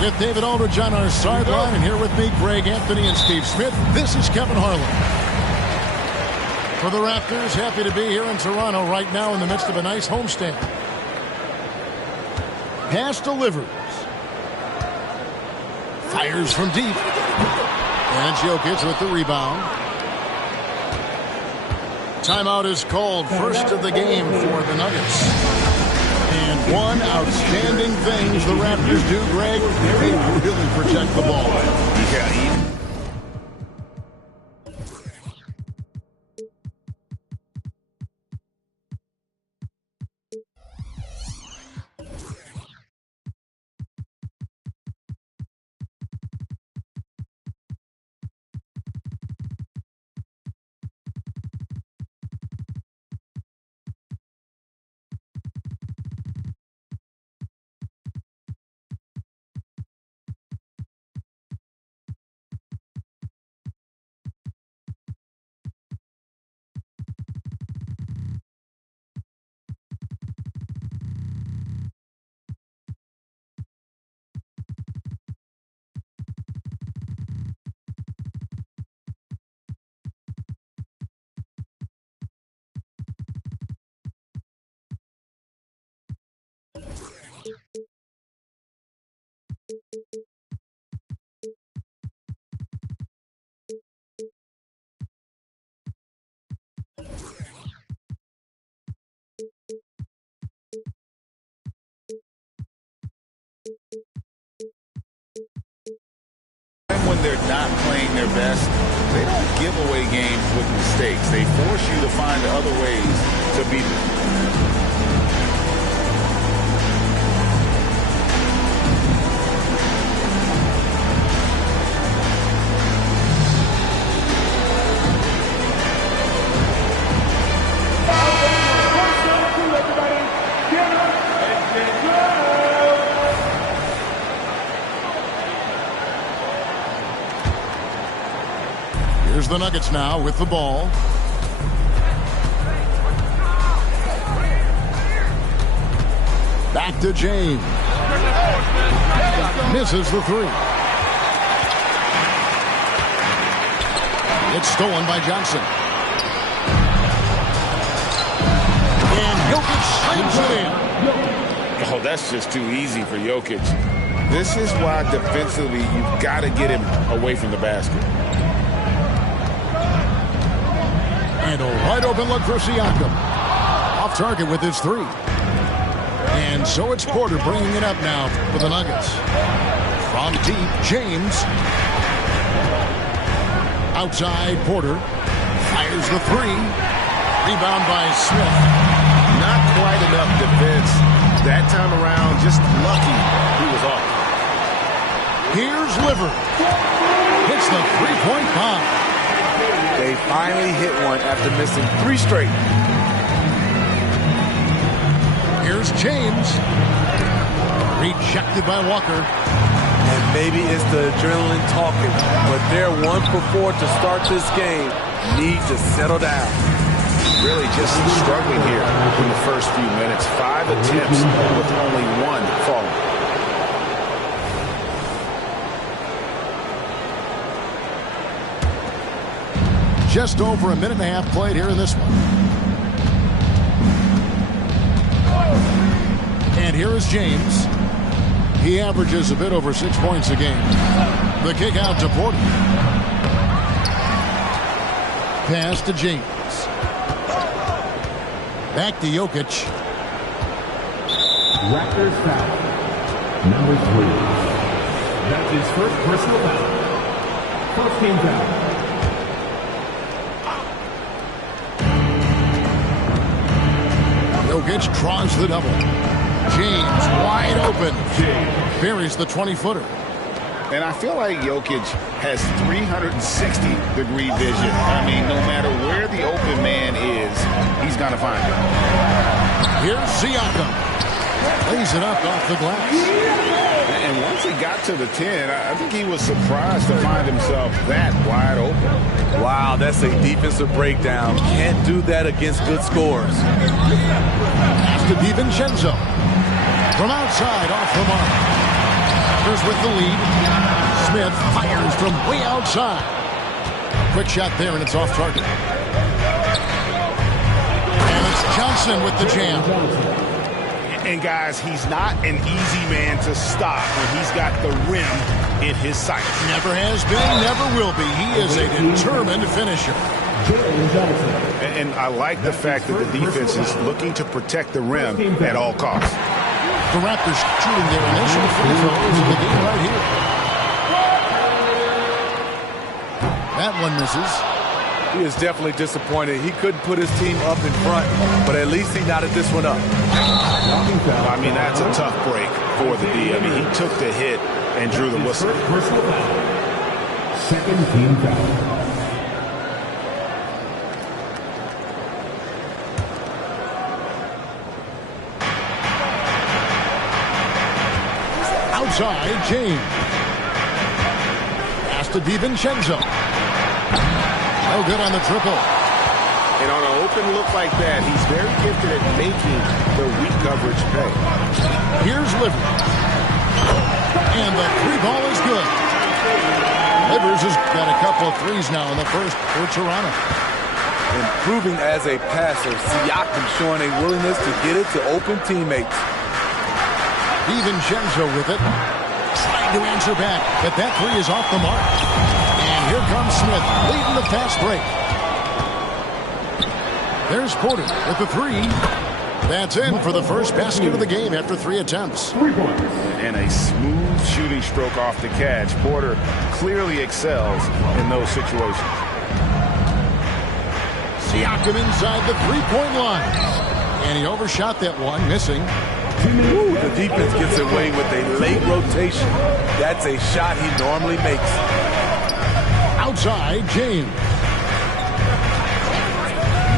With David Aldridge on our sideline, and here with me, Greg Anthony and Steve Smith. This is Kevin Harlan. For the Raptors, happy to be here in Toronto right now in the midst of a nice homestand. Pass delivers. Fires from deep. And Jokic with the rebound. Timeout is called, first of the game for the Nuggets. And one outstanding thing the Raptors do, Greg, they really protect the ball. Yeah, when they're not playing their best, they don't give away games with mistakes. They force you to find other ways to beat them. Here's the Nuggets now with the ball. Back to James. Misses the three. It's stolen by Johnson. And Jokic slams it in. Oh, that's just too easy for Jokic. This is why defensively you've got to get him away from the basket. And a wide open look for Siakam. Off target with his three. And so it's Porter bringing it up now for the Nuggets. From deep, James. Outside, Porter. Fires the three. Rebound by Smith. Not quite enough defense that time around. Just lucky he was off. Here's Liver. Hits the three-point bomb. They finally hit one after missing three straight. Here's James. Rejected by Walker. And maybe it's the adrenaline talking, but they're 1 for 4 to start this game. Need to settle down. Really just struggling here in the first few minutes. 5 attempts with only 1 falling. Just over a minute and a half played here in this one. And here is James. He averages a bit over 6 points a game. The kick out to Porter. Pass to James. Back to Jokic. Raptors foul. Number 3. That's his first personal foul. First team foul. Jokic draws the double. James wide open. Buries the 20-footer. And I feel like Jokic has 360-degree vision. I mean, no matter where the open man is, he's going to find him. Here's Siakam. Lays it up off the glass. And once he got to the 10, I think he was surprised to find himself that wide open. Wow, that's a defensive breakdown. Can't do that against good scores. Pass to DiVincenzo. From outside, off the mark. Packers with the lead. Smith fires from way outside. Quick shot there, and it's off target. And it's Johnson with the jam. And guys, he's not an easy man to stop when he's got the rim in his sights. Never has been, never will be. He is a determined finisher. And I like the fact that the defense is looking to protect the rim at all costs. The Raptors shooting their initial free throws in the game right here. That one misses. He is definitely disappointed. He couldn't put his team up in front, but at least he knotted this one up. I mean, that's a tough break for the D. I mean, he took the hit and drew the whistle. Personal foul. Second team foul. Outside, James. Pass to DiVincenzo. No good on the triple. And on an open look like that, he's very gifted at making the weak coverage pay. Here's Livers. And the three ball is good. Livers has got a couple of threes now in the first for Toronto. Improving as a passer, Siakam showing a willingness to get it to open teammates. DiVincenzo with it. Trying to answer back, but that three is off the mark. And here comes Smith, leading the fast break. There's Porter with the three. That's in for the first basket of the game after 3 attempts. And a smooth shooting stroke off the catch. Porter clearly excels in those situations. Siakam inside the three-point line. And he overshot that one, missing. Ooh, the defense gets away with a late rotation. That's a shot he normally makes. Outside, James.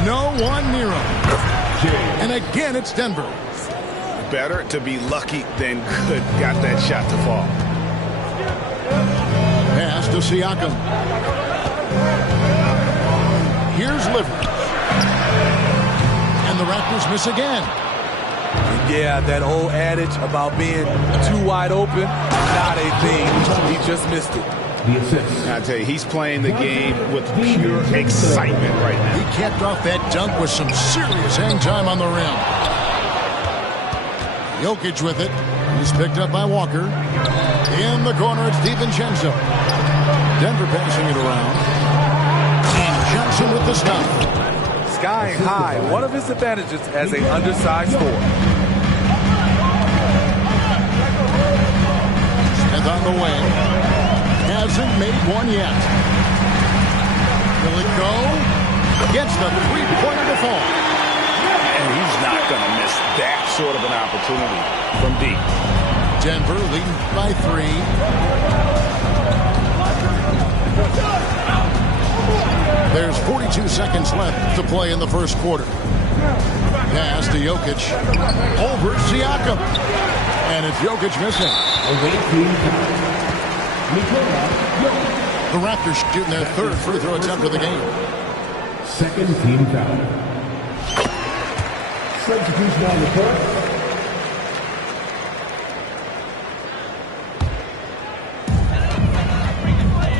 No one near him. And again, it's Denver. Better to be lucky than good. Got that shot to fall. Pass to Siakam. Here's Livers. And the Raptors miss again. Yeah, that old adage about being too wide open, not a thing. He just missed it. I tell you, he's playing the game with pure excitement right now. He capped off that dunk with some serious hang time on the rim. Jokic with it. He's picked up by Walker. In the corner, it's DiVincenzo. Denver passing it around. And Johnson with the stop. Sky high, one of his advantages as an undersized forward. Smith on the way. Hasn't made one yet. Will it go? Gets the three-pointer to fall. And he's not going to miss that sort of an opportunity from deep. Denver leading by 3. There's 42 seconds left to play in the first quarter. Pass to Jokic. Over Siakam. And it's Jokic missing. The Raptors shooting their third free throw attempt of the game. Second team foul. Substitution on the court.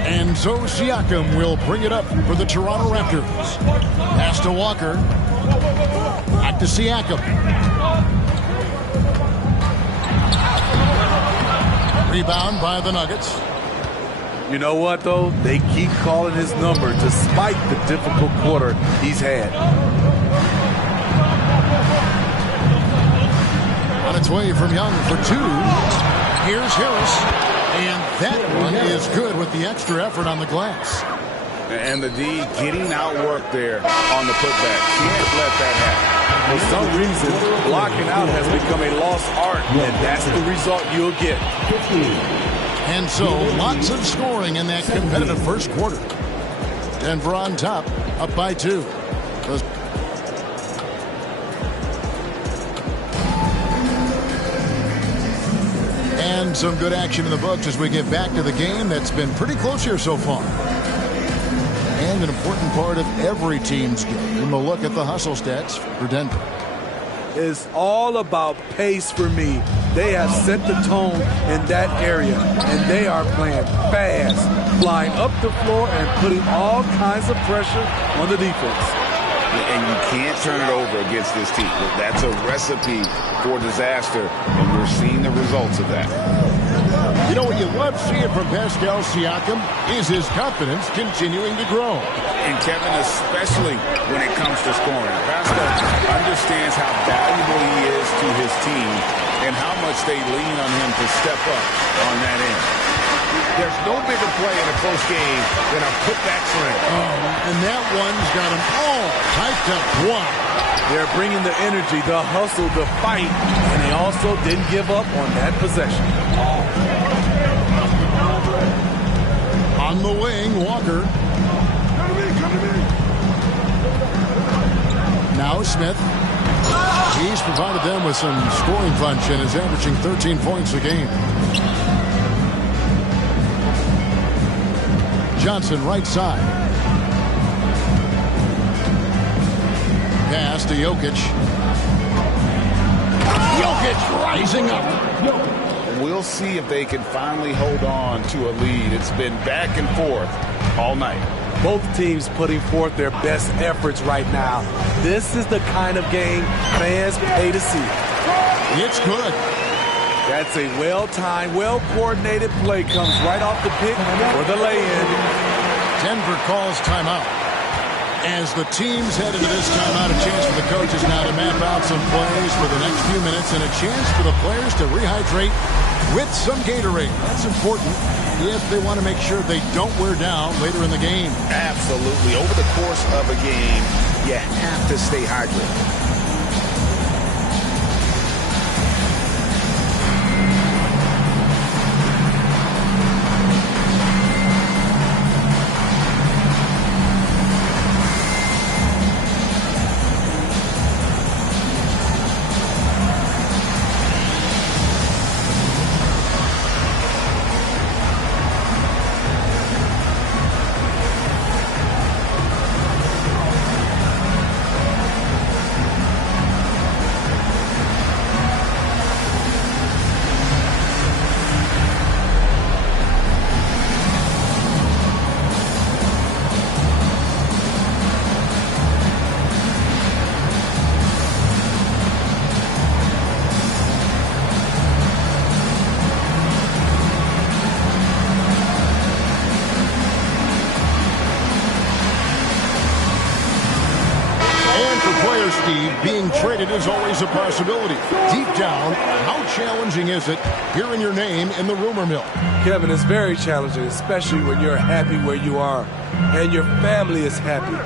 And so Siakam will bring it up for the Toronto Raptors. Pass to Walker. Back to Siakam. Rebound by the Nuggets. You know what, though? They keep calling his number despite the difficult quarter he's had. On its way from Young for 2. Here's Harris. And that one is good with the extra effort on the glass. And the D getting outworked there on the putback. Can't let that happen. For some reason, blocking out has become a lost art, and that's the result you'll get. And so, lots of scoring in that competitive first quarter. Denver on top, up by 2. And some good action in the books as we get back to the game that's been pretty close here so far. And an important part of every team's game, a look at the hustle stats for Denver. It's all about pace for me. They have set the tone in that area, and they are playing fast, flying up the floor and putting all kinds of pressure on the defense. And you can't turn it over against this team. That's a recipe for disaster, and we're seeing the results of that. You know what you love seeing from Pascal Siakam is his confidence continuing to grow. And Kevin, especially when it comes to scoring. Pascal understands how valuable he is to his team and how much they lean on him to step up on that end. There's no bigger play in a close game than a putback slam. Oh, and that one's got them all hyped up. Wow. They're bringing the energy, the hustle, the fight, and they also didn't give up on that possession. On the wing, Walker. Now Smith. He's provided them with some scoring punch and is averaging 13 points a game. Johnson right side. Pass to Jokic. Jokic rising up. We'll see if they can finally hold on to a lead. It's been back and forth all night. Both teams putting forth their best efforts right now. This is the kind of game fans pay to see. It's good. That's a well-timed, well-coordinated play. Comes right off the pick for the lay-in. Denver calls timeout. As the teams head into this timeout, a chance for the coaches now to map out some plays for the next few minutes and a chance for the players to rehydrate with some Gatorade. That's important if they want to make sure they don't wear down later in the game. Absolutely. Over the course of a game, you have to stay hydrated. Being traded is always a possibility. Deep down, how challenging is it hearing your name in the rumor mill? Kevin, it's very challenging, especially when you're happy where you are and your family is happy.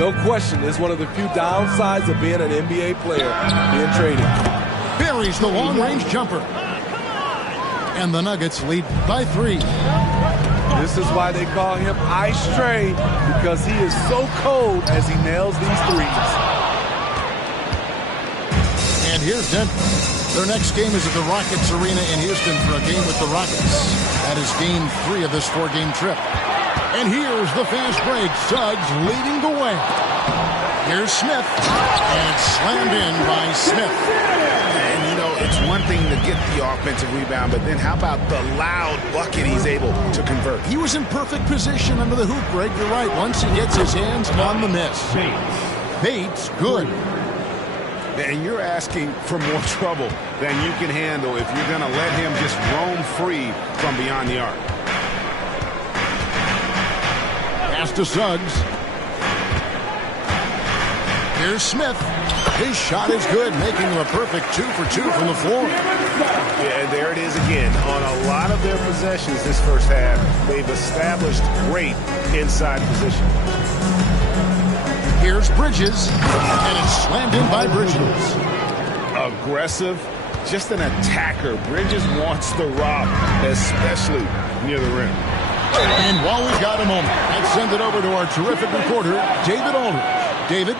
No question, it's one of the few downsides of being an NBA player, being traded. Buries the long-range jumper. And the Nuggets lead by 3. This is why they call him Ice Tray, because he is so cold as he nails these threes. And here's Denver. Their next game is at the Rockets Arena in Houston for a game with the Rockets. That is game 3 of this 4-game trip. And here's the fast break. Suggs leading the way. Here's Smith. And it's slammed in by Smith. And, you know, it's one thing to get the offensive rebound, but then how about the loud bucket he's able to convert? He was in perfect position under the hoop, Greg. You're right. Once he gets his hands on the miss. Bates, good. And you're asking for more trouble than you can handle if you're going to let him just roam free from beyond the arc. Pass to Suggs. Here's Smith. His shot is good, making him a perfect 2 for 2 from the floor. Yeah, there it is again. On a lot of their possessions this first half, they've established great inside position. Here's Bridges, and it's slammed in by Bridges. Aggressive, just an attacker. Bridges wants the rock, especially near the rim. And while we've got a moment, let's send it over to our terrific reporter, David Aldridge. David?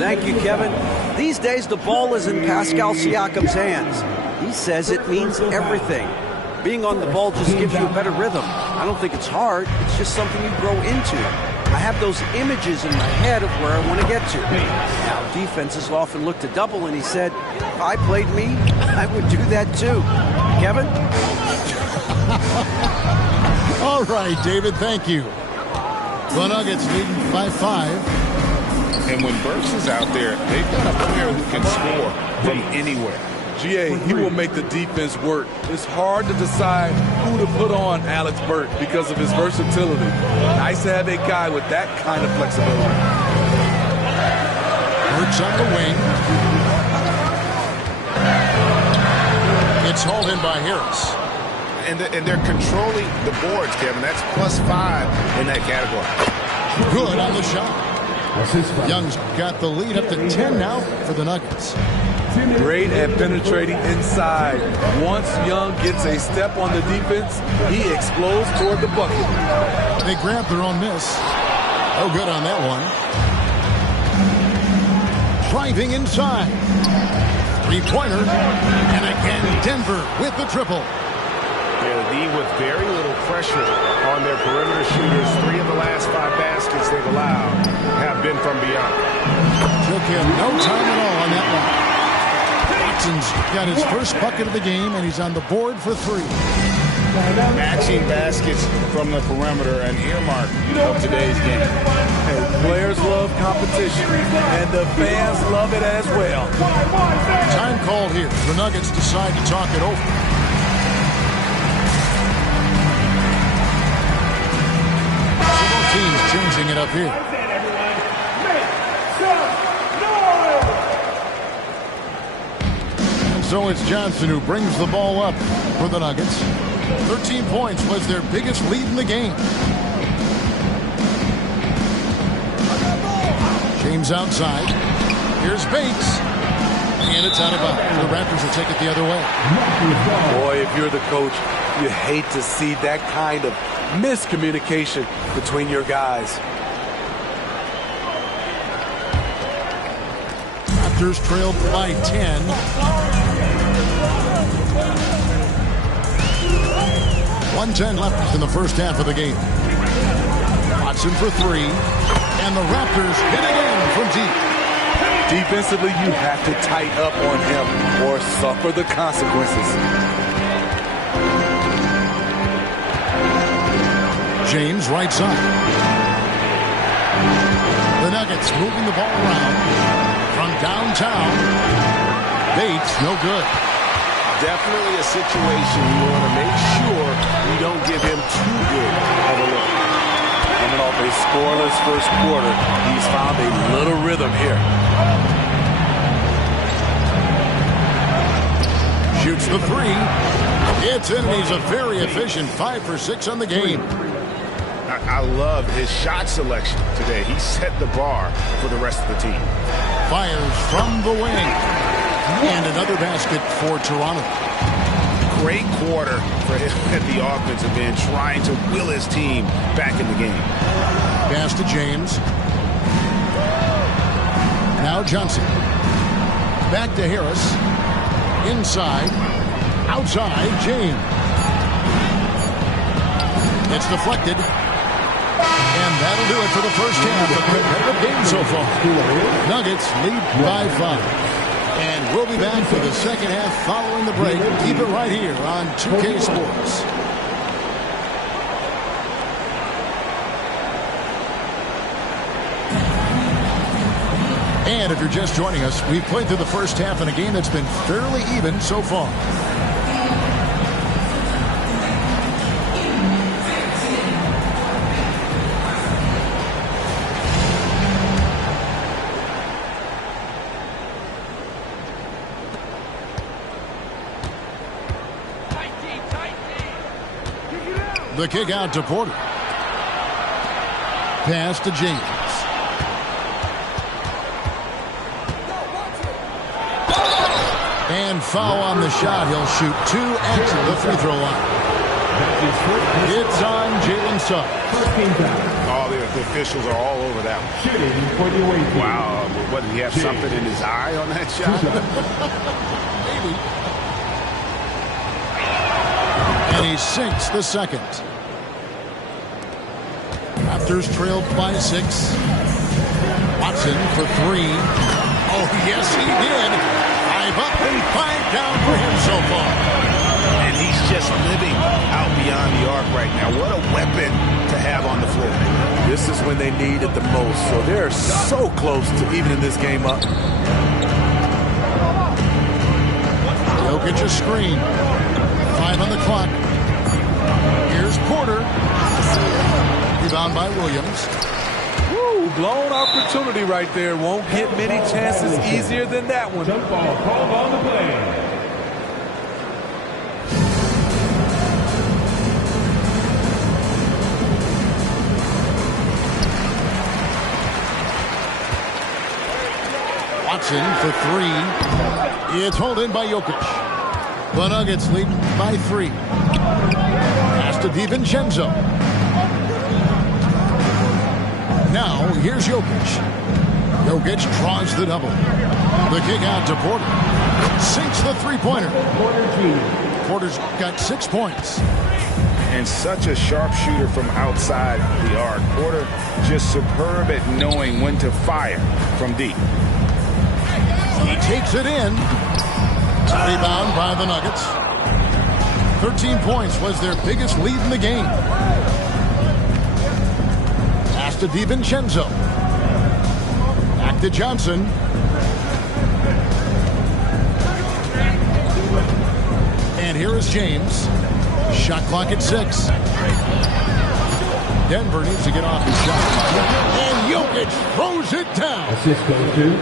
Thank you, Kevin. These days, the ball is in Pascal Siakam's hands. He says it means everything. Being on the ball just gives you a better rhythm. I don't think it's hard. It's just something you grow into. I have those images in my head of where I want to get to. Now, defenses often look to double, and he said, if I played me, I would do that too. Kevin? All right, David, thank you. The Nuggets leading by 5. And when Burks is out there, they've got a player who can score from anywhere. GA, he will make the defense work. It's hard to decide who to put on Alex Burke because of his versatility. Nice to have a guy with that kind of flexibility. Burks on the wing. It's hauled in by Harris. And they're controlling the boards, Kevin. That's +5 in that category. Good on the shot. Young's got the lead up to 10 now for the Nuggets. Great at penetrating inside. Once Young gets a step on the defense, he explodes toward the bucket. They grab their own miss. Oh, good on that one. Driving inside. Three-pointer. And again, Denver with the triple. The D with very little pressure on their perimeter shooters. 3 of the last 5 baskets they've allowed have been from beyond. Took him no time at all on that one. Watson's got his first bucket of the game, and he's on the board for 3. Matching baskets from the perimeter, an earmark of today's game. And players love competition, and the fans love it as well. Time called here. The Nuggets decide to talk it over. Several teams changing it up here. So it's Johnson who brings the ball up for the Nuggets. 13 points was their biggest lead in the game. James outside. Here's Bates. And it's out of bounds. The Raptors will take it the other way. Boy, if you're the coach, you hate to see that kind of miscommunication between your guys. Raptors trailed by 10. 1:10 left in the first half of the game. Watson for 3. And the Raptors hit again from deep. Defensively, you have to tighten up on him or suffer the consequences. James right side. The Nuggets moving the ball around from downtown. Bates, no good. Definitely a situation you want to make sure you don't give him too good of a look. Coming off a scoreless first quarter, he's found a little rhythm here. Shoots the 3. It's in. He's a very efficient 5 for 6 on the game. I love his shot selection today. He set the bar for the rest of the team. Fires from the wing. And another basket for Toronto. Great quarter for him at the offensive end, trying to will his team back in the game. Pass to James. Now Johnson. Back to Harris. Inside. Outside, James. It's deflected. And that'll do it for the first half of the competitive game so far. Nuggets lead by 5. And we'll be back for the second half following the break. Keep it right here on 2K Sports. And if you're just joining us, we've played through the first half in a game that's been fairly even so far. The kick out to Porter. Pass to James. And foul on the shot. He'll shoot 2 at the free throw line. It's on Jalen Suggs. Oh, the officials are all over that one. Wow. What, did he have something in his eye on that shot? Maybe. And he sinks the second. Raptors trailed by 6. Watson for 3. Oh, yes, he did. 5 up and 5 down for him so far. And he's just living out beyond the arc right now. What a weapon to have on the floor. This is when they need it the most. So they're so close to evening this game up. Jokic a screen. 5 on the clock. Here's Porter. Rebound by Williams. Woo, blown opportunity right there. Won't get many chances easier than that one. Jump ball called on the play. Watson for 3. It's hauled in by Jokic. The Nuggets lead by 3. Pass to DiVincenzo. Now here's Jokic. Jokic draws the double. The kick out to Porter. Sinks the three-pointer. Porter's got 6 points. And such a sharpshooter from outside the arc. Porter just superb at knowing when to fire from deep. He takes it in. Rebound by the Nuggets. 13 points was their biggest lead in the game. Pass to DiVincenzo. Back to Johnson. And here is James. Shot clock at 6. Denver needs to get off his shot. And Jokic throws it down. Assist goes to.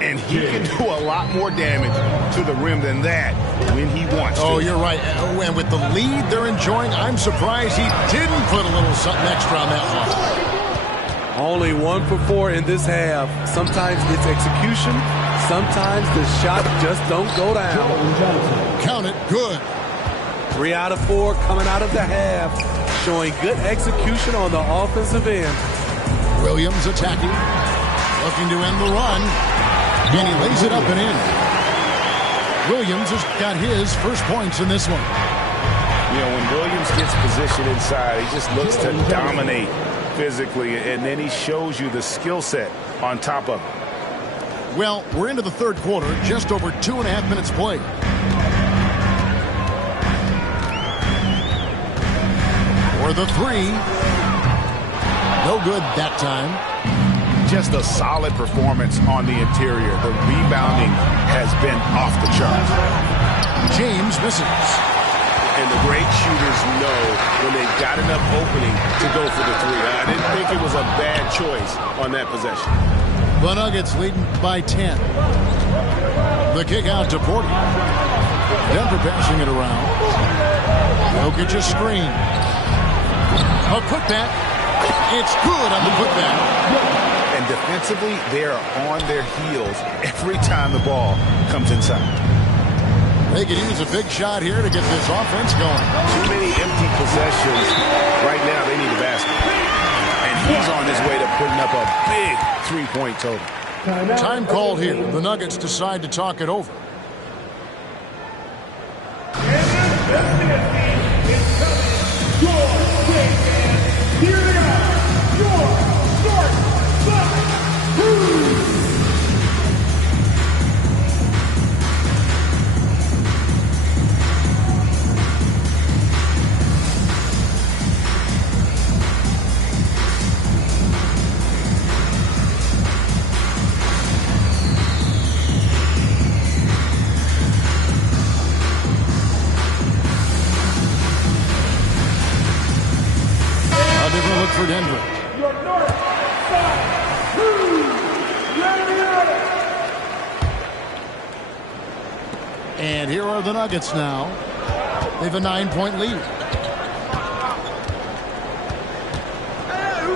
And he can do a lot more damage to the rim than that when he wants to. Oh, you're right. And with the lead they're enjoying, I'm surprised he didn't put a little something extra on that one. Only 1 for 4 in this half. Sometimes it's execution. Sometimes the shot just don't go down. Count it. Good. 3 out of 4 coming out of the half. Showing good execution on the offensive end. Williams attacking. Looking to end the run. And he lays it up and in. Williams has got his first points in this one. You know, when Williams gets positioned inside, he just looks to dominate physically, and then he shows you the skill set on top of it. Well, we're into the third quarter, just over 2.5 minutes played. For the 3. No good that time. Just a solid performance on the interior. The rebounding has been off the charts. James misses. And the great shooters know when they've got enough opening to go for the 3. I didn't think it was a bad choice on that possession. The Nuggets leading by 10. The kick out to Porter. Denver passing it around. Jokic a screen. A putback. It's good on the putback. And defensively, they are on their heels every time the ball comes inside. They could use a big shot here to get this offense going. Too many empty possessions. Right now, they need a basket. And he's on his way to putting up a big three-point total. Time called here. The Nuggets decide to talk it over. For Denver. Your north side, and here are the Nuggets now. They have a 9-point lead.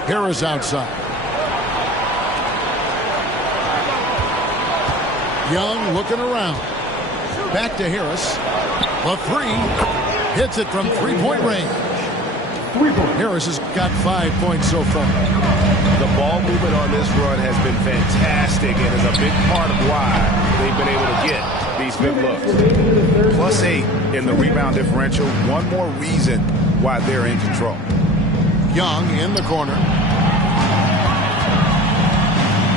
Harris outside. Young looking around. Back to Harris. A 3. Hits it from 3-point range. Harris has got 5 points so far. The ball movement on this run has been fantastic and is a big part of why they've been able to get the these good looks. +8 in the rebound differential. One more reason why they're in control. Young in the corner.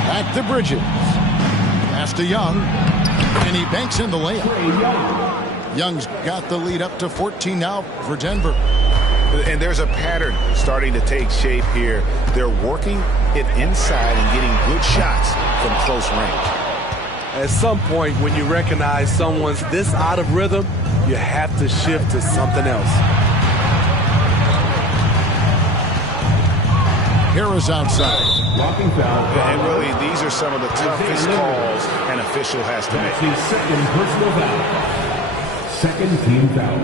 Back to Bridges. Pass to Young. And he banks in the layup. Young's got the lead up to 14 now for Denver. And there's a pattern starting to take shape here. They're working it inside and getting good shots from close range. At some point, when you recognize someone's this out of rhythm, you have to shift to something else. Harris outside. And really, these are some of the toughest calls an official has to make. His second personal foul. Second team foul.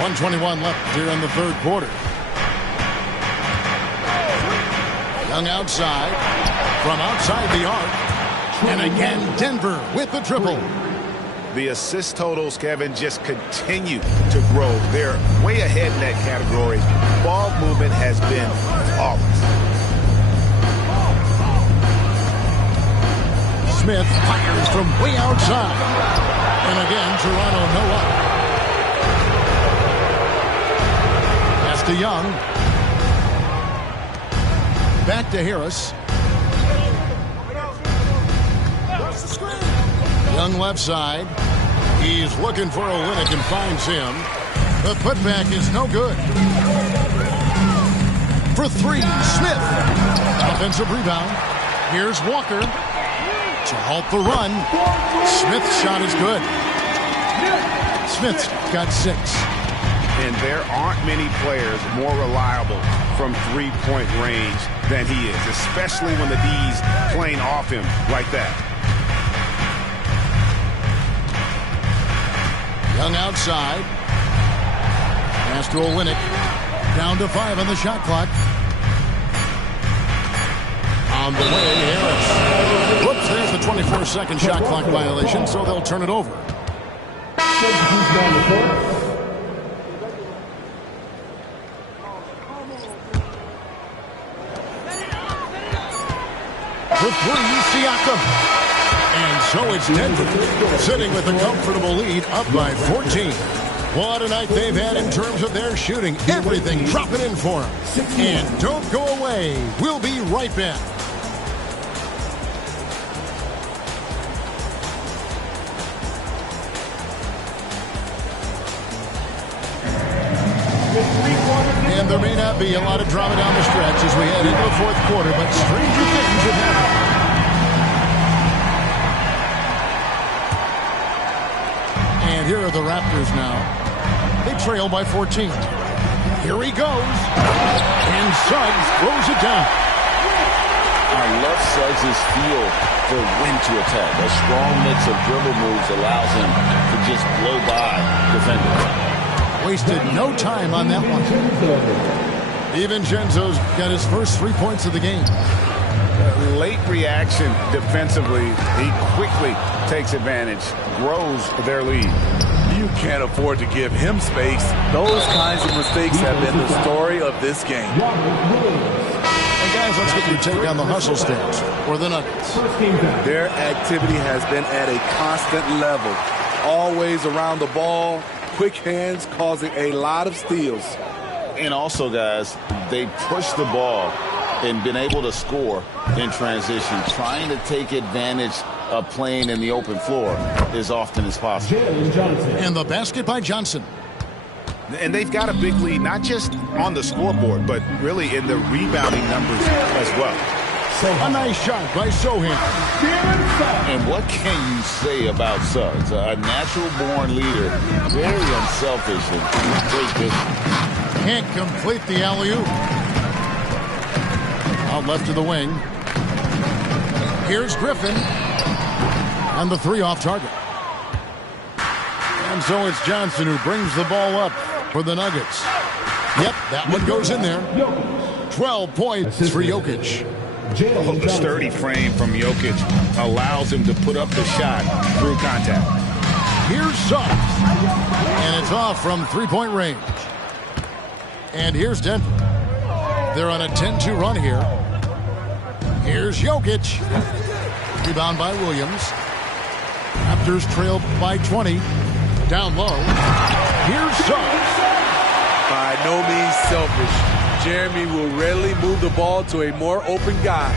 1:21 left here in the third quarter. Young outside, from outside the arc. And again, Denver with the triple. The assist totals, Kevin, just continue to grow. They're way ahead in that category. Ball movement has been flawless. Smith fires from way outside. And again, Toronto no up. Pass to Young. Back to Harris. Young left side. He's looking for Olynyk and finds him. The putback is no good. For three, Smith. Offensive rebound. Here's Walker to halt the run. Smith's shot is good. Smith's got 6. And there aren't many players more reliable from three-point range than he is, especially when the D's playing off him like that. Young outside. Pass to Olynyk. Down to 5 on the shot clock. On the way, Harris. Whoops, there's the 24-second shot clock violation, so they'll turn it over. For 3, Siakam. And so it's Denver, sitting with a comfortable lead, up by 14. What a night they've had in terms of their shooting. Everything dropping in for them. And don't go away. We'll be right back. And there may not be a lot of drama down the stretch as we head into the fourth quarter, but stranger things have happened. And here are the Raptors now. They trail by 14. Here he goes. And Suggs throws it down. I love Suggs' feel for when to attack. A strong mix of dribble moves allows him to just blow by defenders. Wasted no time on that one. DiVincenzo's got his first 3 points of the game. Late reaction defensively. He quickly takes advantage, grows their lead. You can't afford to give him space. Those kinds of mistakes have been the story of this game. And guys, let's get your take on the hustle stats for the Nuggets. Their activity has been at a constant level. Always around the ball, quick hands causing a lot of steals. And also, guys, they push the ball and been able to score in transition, trying to take advantage of playing in the open floor as often as possible. And the basket by Johnson. And they've got a big lead, not just on the scoreboard, but really in the rebounding numbers as well. A nice shot by Sohan. And what can you say about Suggs? A natural-born leader, very unselfish and great vision. Can't complete the alley-oop. Out left to the wing. Here's Griffin. And the 3 off target. And so it's Johnson who brings the ball up for the Nuggets. Yep, that one goes in there. 12 points for Jokic. The sturdy frame from Jokic allows him to put up the shot through contact. Here's Suggs. And it's off from 3-point range. And here's Denver. They're on a 10-2 run here. Here's Jokic. Rebound by Williams. Raptors trail by 20. Down low. Here's Suggs. By no means selfish. Jeremy will readily move the ball to a more open guy.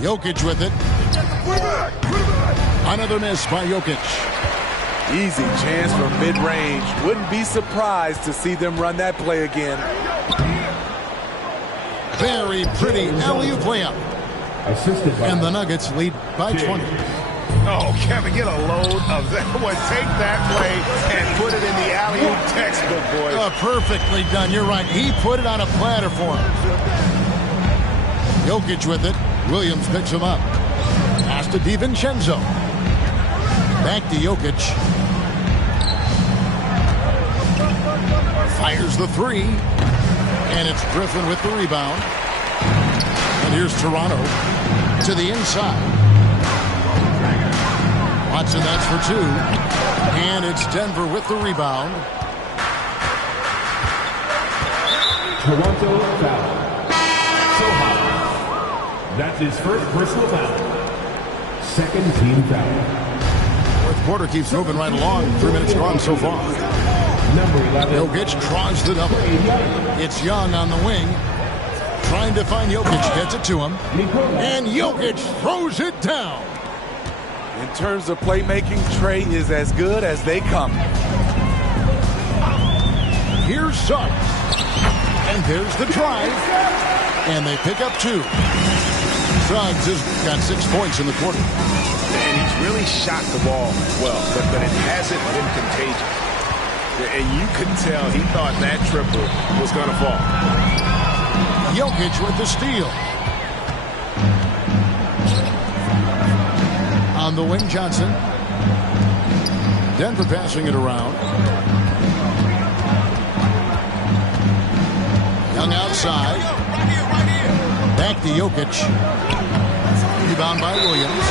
Jokic with it. Another miss by Jokic. Easy chance from mid-range. Wouldn't be surprised to see them run that play again. Very pretty alley-oop layup. And the Nuggets lead by 20. Oh, Kevin, get a load of that one. Take that play and put it in the alley-oop textbook, boys. Perfectly done. You're right. He put it on a platter for him. Jokic with it. Williams picks him up. Pass to DiVincenzo. Back to Jokic. Fires the three. And it's Griffin with the rebound. And here's Toronto to the inside. Watson, that's for two. And it's Denver with the rebound. Toronto foul. So hot. That's his first personal foul. Second team foul. Fourth quarter keeps moving right along. 3 minutes gone so far. Number 11. Jokic draws the double. It's Young on the wing. Trying to find Jokic. Gets it to him. And Jokic throws it down. In terms of playmaking, Trey is as good as they come. Here's Suggs. And there's the drive. And they pick up two. Suggs has got 6 points in the quarter. And he's really shot the ball well, but it hasn't been contagious. And you can tell he thought that triple was going to fall. Jokic with the steal. On the wing, Johnson. Denver passing it around. Young outside. Back to Jokic. Rebound by Williams.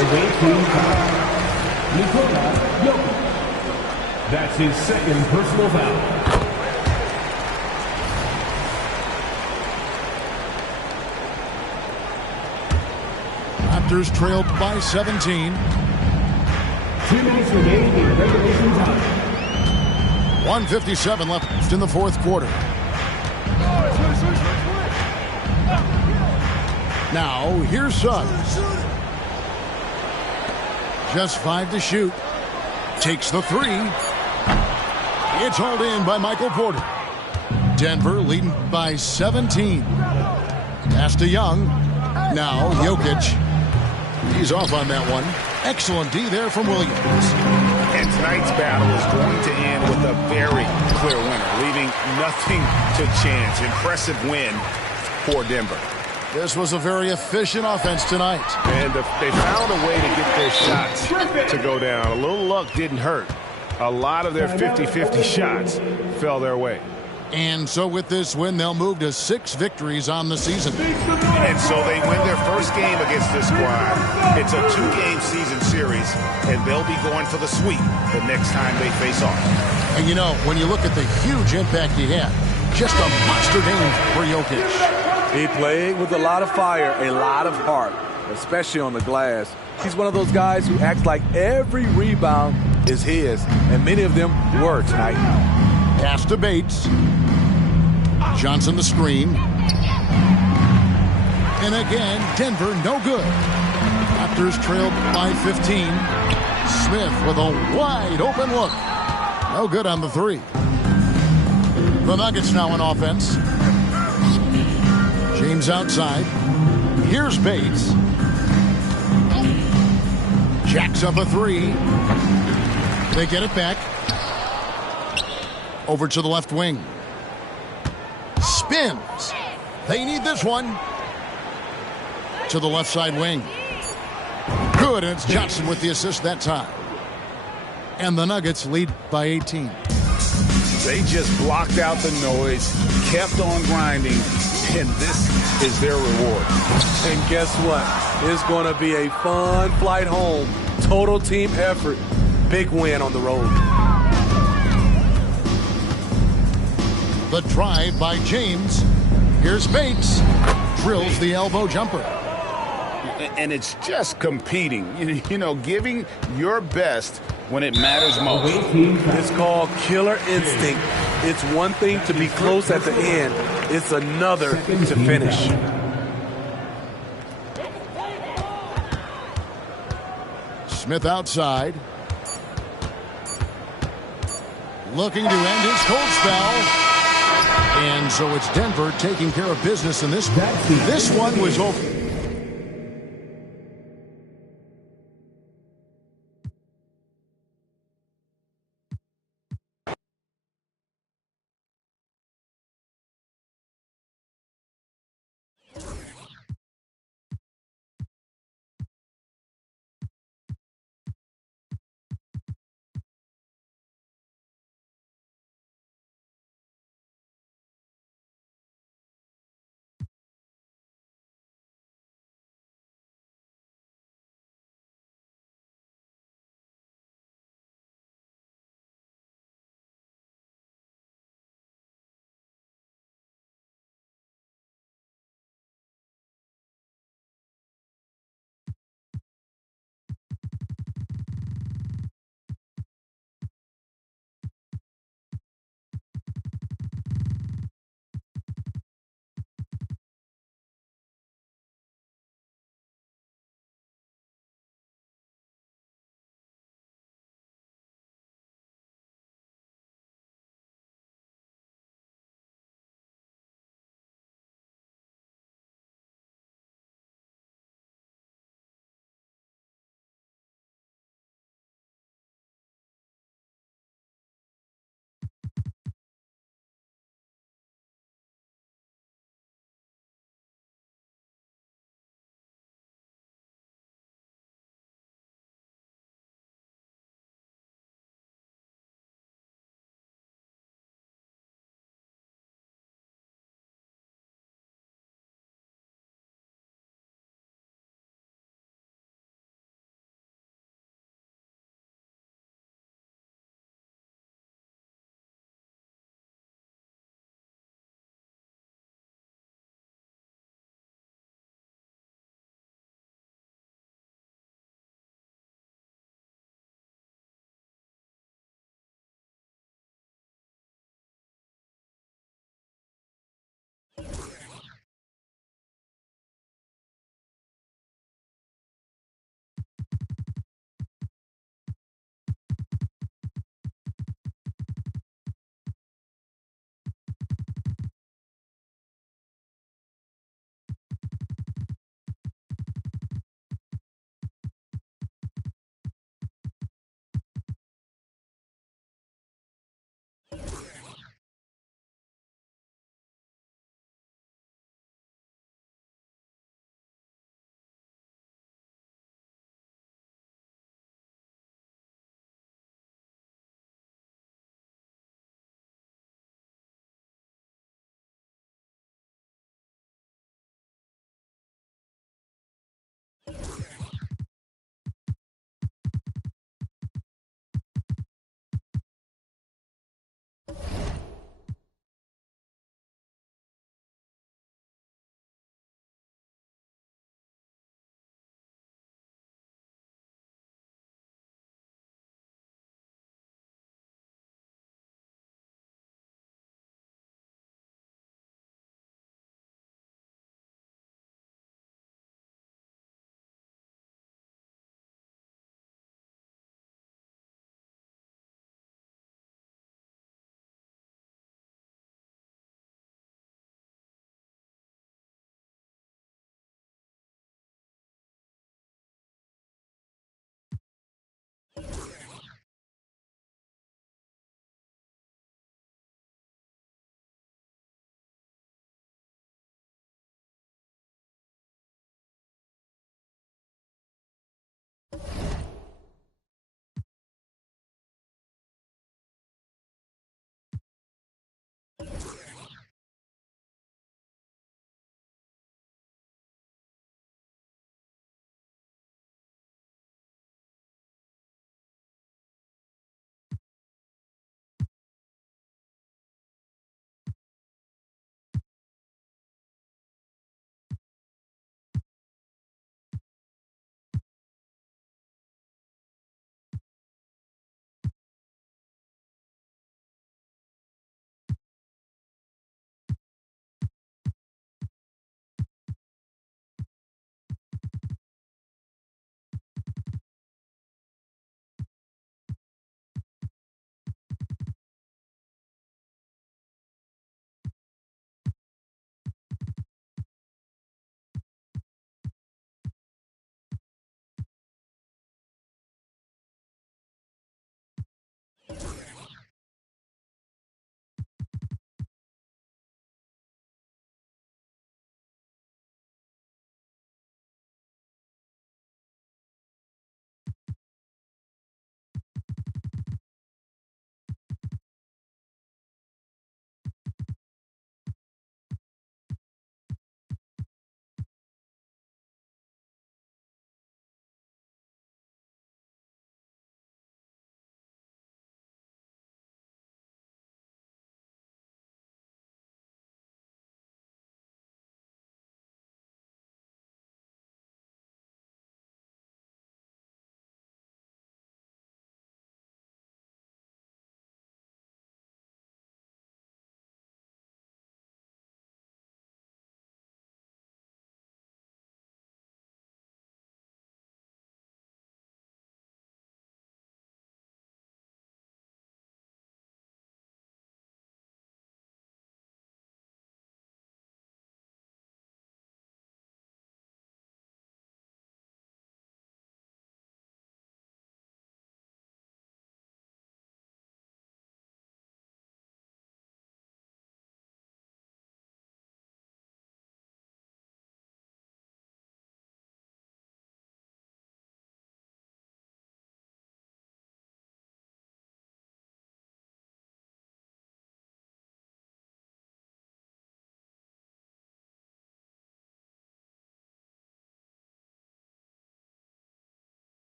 That's his second personal foul. Raptors trailed by 17. 2 minutes remaining in regulation time. 1:57 left in the fourth quarter. Now, here's Suggs. Just 5 to shoot. Takes the three. It's hauled in by Michael Porter. Denver leading by 17. Pass to Young. Now, Jokic. He's off on that one. Excellent D there from Williams. And tonight's battle is going to end with a very clear winner, leaving nothing to chance. Impressive win for Denver. This was a very efficient offense tonight. And they found a way to get their shots to go down. A little luck didn't hurt. A lot of their 50-50 shots fell their way. And so with this win, they'll move to 6 victories on the season. And so they win their first game against this squad. It's a 2-game season series, and they'll be going for the sweep the next time they face off. And you know, when you look at the huge impact he had, just a monster game for Jokic. He played with a lot of fire, a lot of heart, especially on the glass. He's one of those guys who acts like every rebound is his, and many of them were tonight. Pass to Bates. Johnson the screen. And again, Denver no good. Raptors trailed by 15. Smith with a wide open look. No good on the three. The Nuggets now in offense. James outside. Here's Bates. Jacks up a three. They get it back. Over to the left wing. Spins. They need this one. To the left side wing. Good, and it's Johnson with the assist that time. And the Nuggets lead by 18. They just blocked out the noise, kept on grinding, and this is their reward. And guess what? It's going to be a fun flight home. Total team effort. Big win on the road. The drive by James. Here's Bates. Drills the elbow jumper. And it's just competing, you know, giving your best when it matters most. It's called killer instinct. It's one thing to be close at the end. It's another to finish. Smith outside. Looking to end his cold spell. And so it's Denver taking care of business in this one. This one was over.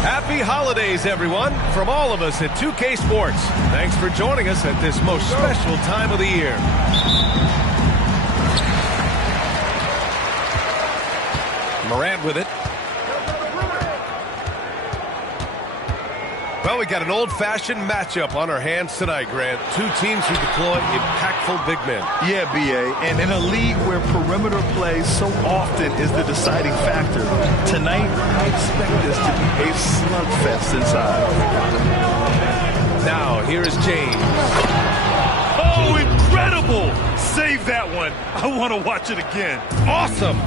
Happy holidays, everyone, from all of us at 2K Sports. Thanks for joining us at this most special time of the year. Morant with it. Well, we got an old-fashioned matchup on our hands tonight, Grant. Two teams who deploy impactful big men. Yeah, B.A., and in a league where perimeter play so often is the deciding factor, tonight I expect this to be a slugfest inside. Now, here is James. Oh, incredible! Save that one. I want to watch it again. Awesome!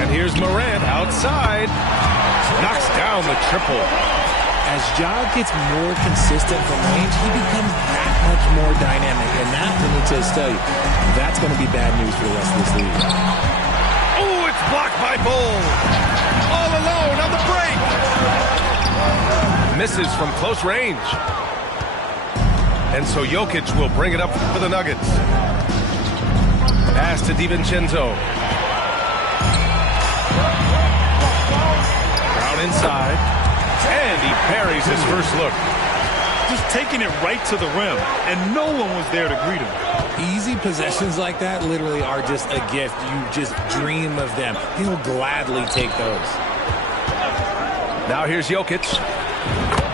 And here's Morant outside. Knocks down the triple. As Ja gets more consistent from range, he becomes that much more dynamic. And that, let me just tell you, that's going to be bad news for the rest of this league. Oh, it's blocked by Bull. All alone on the break. Misses from close range. And so Jokic will bring it up for the Nuggets. Pass to DiVincenzo. Brown inside. And he parries his first look. Just taking it right to the rim, and no one was there to greet him. Easy possessions like that literally are just a gift. You just dream of them. He'll gladly take those. Now here's Jokic.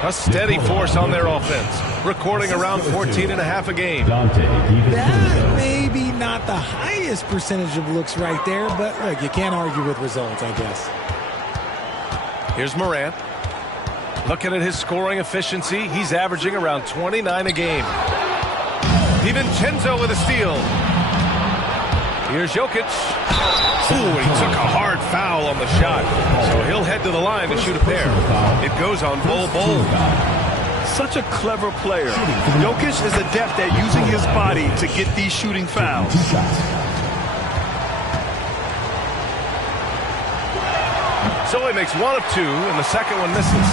A steady force on their offense. Recording around 14.5 a game. That may be not the highest percentage of looks right there, but look, you can't argue with results, I guess. Here's Morant. Looking at his scoring efficiency, he's averaging around 29 a game. DiVincenzo with a steal. Here's Jokic. Ooh, he took a hard foul on the shot. So he'll head to the line to shoot a pair. It goes on Bull. Such a clever player. Jokic is adept at using his body to get these shooting fouls. So he makes one of two, and the second one misses.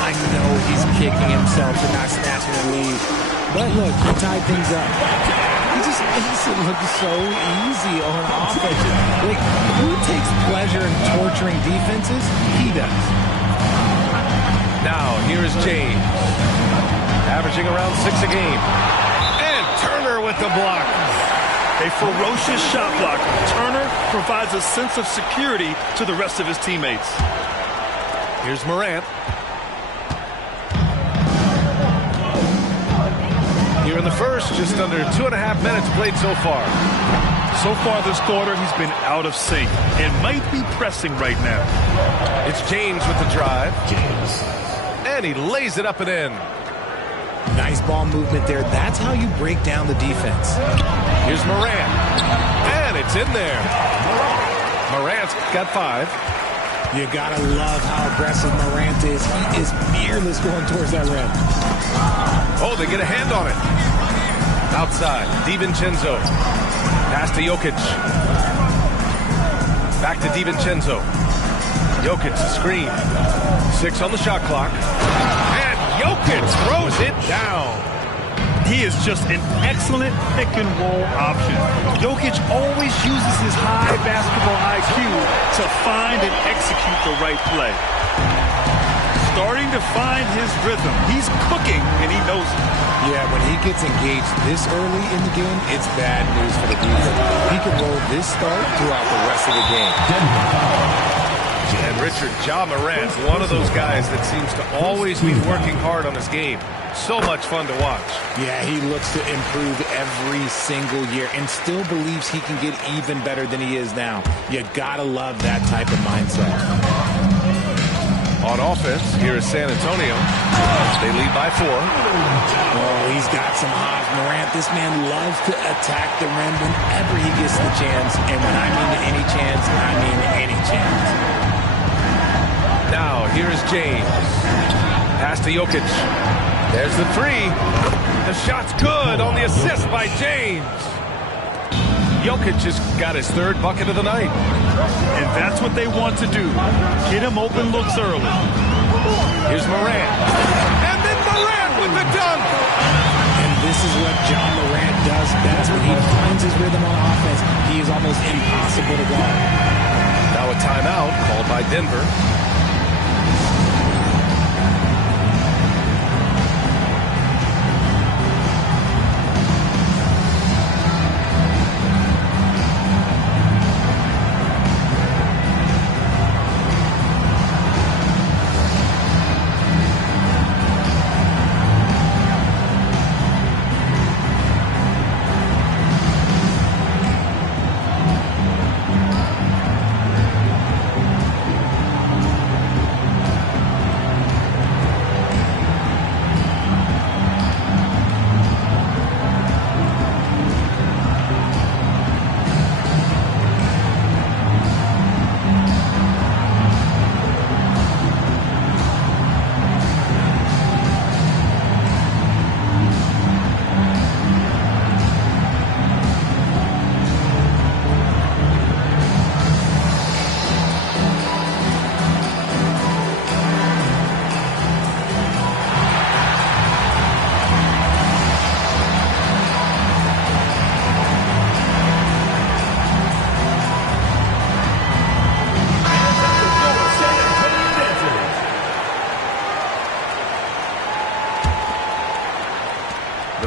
I know he's kicking himself for not snatching the lead. But look, he tied things up. He just makes it look so easy on offense. Like, who takes pleasure in torturing defenses? He does. Now, here is James. Averaging around 6 a game. And Turner with the block. A ferocious shot blocker. Turner provides a sense of security to the rest of his teammates. Here's Morant. Here Here in the first, just under 2.5 minutes played so far. So far this quarter, he's been out of sync and might be pressing right now. It's James with the drive. And he lays it up and in. Nice ball movement there. That's how you break down the defense. Here's Morant. And it's in there. Morant's got 5. You gotta love how aggressive Morant is. He is fearless going towards that rim. Oh, they get a hand on it. Outside, DiVincenzo. Pass to Jokic. Back to DiVincenzo. Jokic, screen. 6 on the shot clock. And Jokic throws it down. He is just an excellent pick-and-roll option. Jokic always uses his high basketball IQ to find and execute the right play. Starting to find his rhythm. He's cooking, and he knows it. Yeah, when he gets engaged this early in the game, it's bad news for the defense. He can roll this start throughout the rest of the game. And Richard, Ja Morant, one of those guys that seems to always be working hard on his game. So much fun to watch. Yeah, he looks to improve every single year and still believes he can get even better than he is now. You gotta love that type of mindset. On offense, here is San Antonio. They lead by 4. Oh, he's got some hops. Morant, this man loves to attack the rim whenever he gets the chance. And when I mean any chance, I mean any chance. Now, here is James. Pass to Jokic. There's the 3. The shot's good on the assist by James. Jokic just got his 3rd bucket of the night. And that's what they want to do. Get him open looks early. Here's Morant. And then Morant with the dunk. And this is what Ja Morant does best. When he finds his rhythm on offense, he is almost impossible to guard. Now a timeout called by Denver.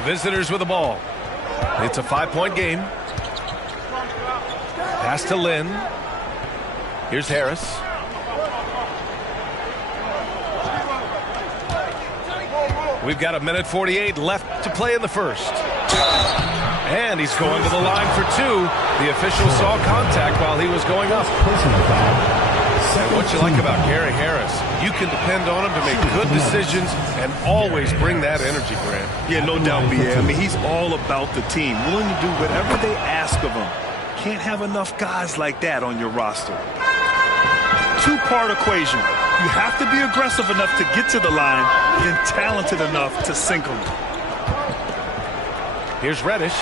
Visitors with the ball. It's a 5-point game. Pass to Lynn. Here's Harris. We've got 1:48 left to play in the first. And he's going to the line for 2. The official saw contact while he was going up. And what you like about Gary Harris, you can depend on him to make good decisions and always bring that energy, Grant. Yeah, no doubt, B.A. I mean, he's all about the team, willing to do whatever they ask of him. Can't have enough guys like that on your roster. 2-part equation. You have to be aggressive enough to get to the line, then talented enough to sink them. Here's Reddish.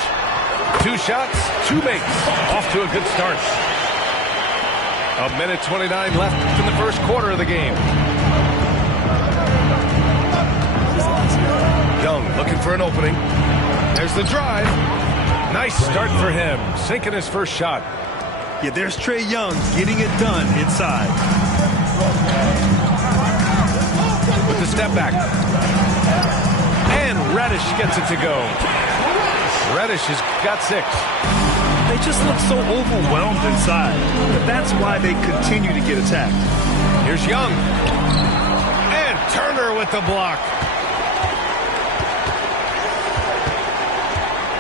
2 shots, 2 makes. Off to a good start. 1:29 left in the first quarter of the game. Young looking for an opening. There's the drive. Nice start for him, sinking his first shot. Yeah, there's Trae Young getting it done inside. With the step back. And Reddish gets it to go. Reddish has got 6. They just look so overwhelmed inside. But that's why they continue to get attacked. Here's Young. And Turner with the block.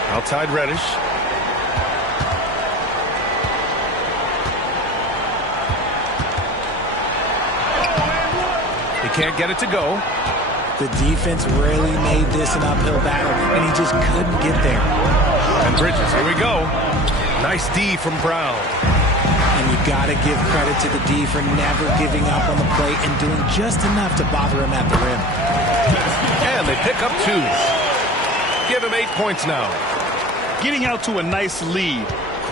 Outside Reddish. He can't get it to go. The defense really made this an uphill battle, and he just couldn't get there. And Bridges, here we go. Nice D from Brown. And you got to give credit to the D for never giving up on the plate and doing just enough to bother him at the rim. And they pick up 2. Give him 8 points now. Getting out to a nice lead.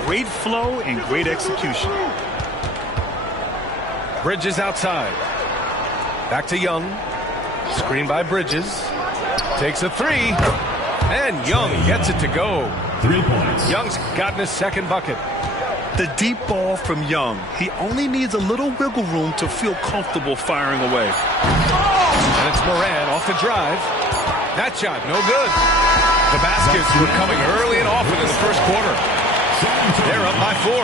Great flow and great execution. Bridges outside. Back to Young. Screen by Bridges. Takes a 3. And Young gets it to go. 3 points. Young's gotten his second bucket. The deep ball from Young. He only needs a little wiggle room to feel comfortable firing away. And it's Moran off the drive. That shot, no good. The baskets were coming early and often in the first quarter. They're up by 4.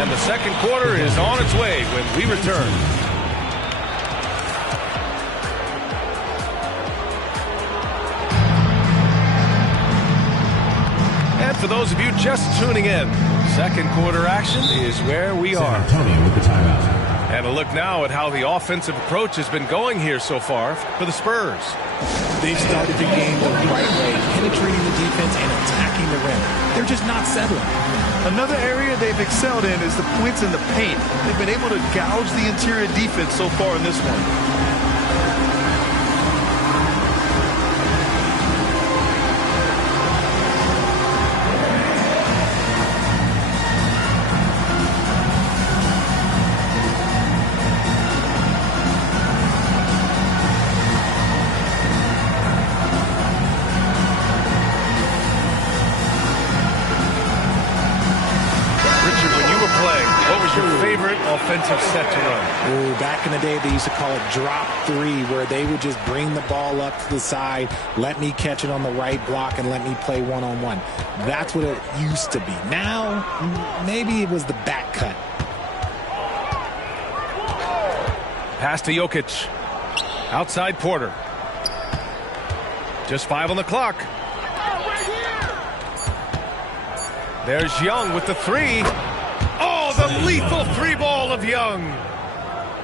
And the second quarter is on its way when we return. And for those of you just tuning in, second quarter action is where we are. Antonio with the timeout. And a look now at how the offensive approach has been going here so far for the Spurs. They've started the game the right way, penetrating the defense and attacking the rim. They're just not settling. Another area they've excelled in is the points in the paint. They've been able to gouge the interior defense so far in this one. Offensive set to run. Ooh, back in the day, they used to call it drop 3, where they would just bring the ball up to the side, let me catch it on the right block, and let me play one-on-one. That's what it used to be. Now, maybe it was the back cut. Pass to Jokic. Outside Porter. Just 5 on the clock. There's Young with the 3. The lethal 3-ball of Young.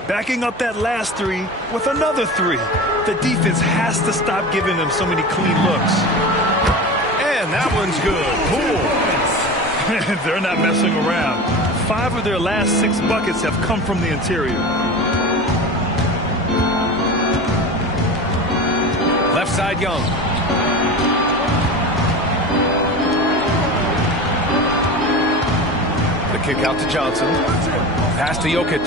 Backing up that last 3 with another 3. The defense has to stop giving them so many clean looks. And that one's good. Cool. They're not messing around. 5 of their last 6 buckets have come from the interior. Left side Young. Kick out to Johnson. Pass to Jokic.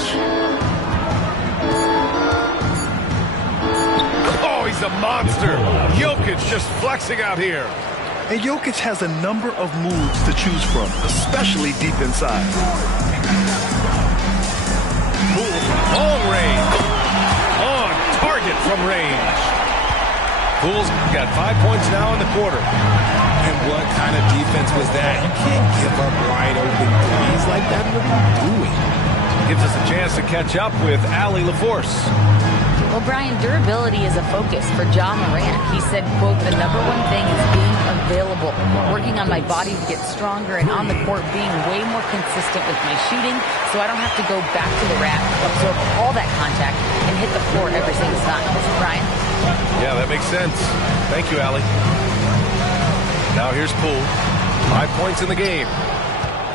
Oh, he's a monster. Jokic just flexing out here. And Jokic has a number of moves to choose from, especially deep inside. Long range. On target from range. Poole's got 5 points now in the quarter. And what kind of defense was that? You can't give up wide open threes like that. What are you doing? Gives us a chance to catch up with Allie LaForce. Well, Brian, durability is a focus for Ja Morant. He said, quote, the number one thing is being available, working on my body to get stronger, and on the court being way more consistent with my shooting so I don't have to go back to the rack, absorb all that contact, and hit the floor every single time. Brian? Yeah, that makes sense. Thank you, Allie. Now here's Poole. 5 points in the game.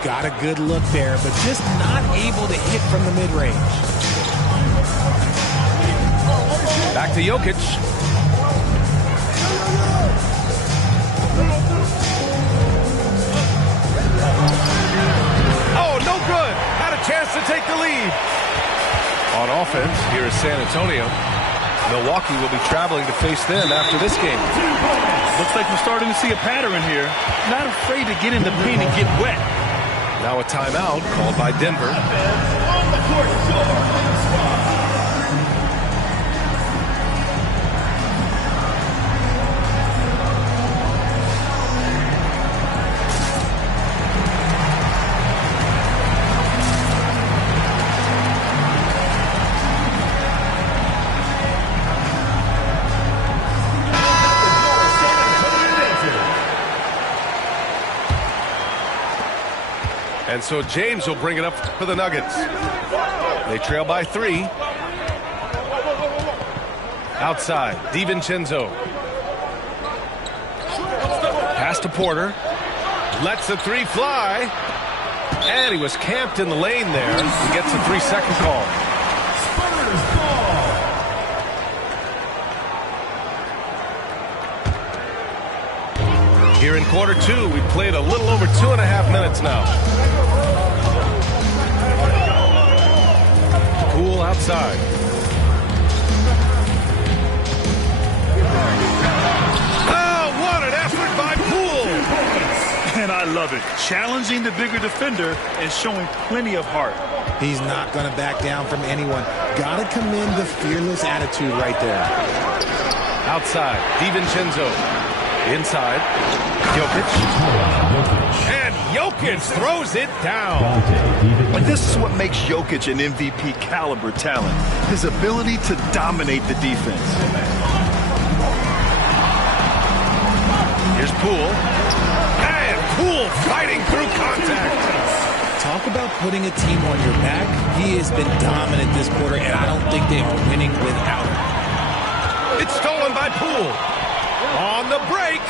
Got a good look there, but just not able to hit from the mid-range. Back to Jokic. Oh, no good. Had a chance to take the lead. On offense, here is San Antonio. Milwaukee will be traveling to face them after this game. Looks like we're starting to see a pattern here. Not afraid to get in the paint and get wet. Now a timeout called by Denver. And so James will bring it up for the Nuggets. They trail by 3. Outside, DiVincenzo. Pass to Porter. Lets the 3 fly. And he was camped in the lane there. He gets a 3-second call. Here in quarter 2, we played a little over 2.5 minutes now. Poole outside. Oh, what an effort by Poole! And I love it. Challenging the bigger defender and showing plenty of heart. He's not going to back down from anyone. Got to commend the fearless attitude right there. Outside, DiVincenzo. Inside, Jokic. And Jokic throws it down. And this is what makes Jokic an MVP caliber talent. His ability to dominate the defense. Here's Poole. And Poole fighting through contact. Talk about putting a team on your back. He has been dominant this quarter, and I don't think they are winning without him. It's stolen by Poole. On the break.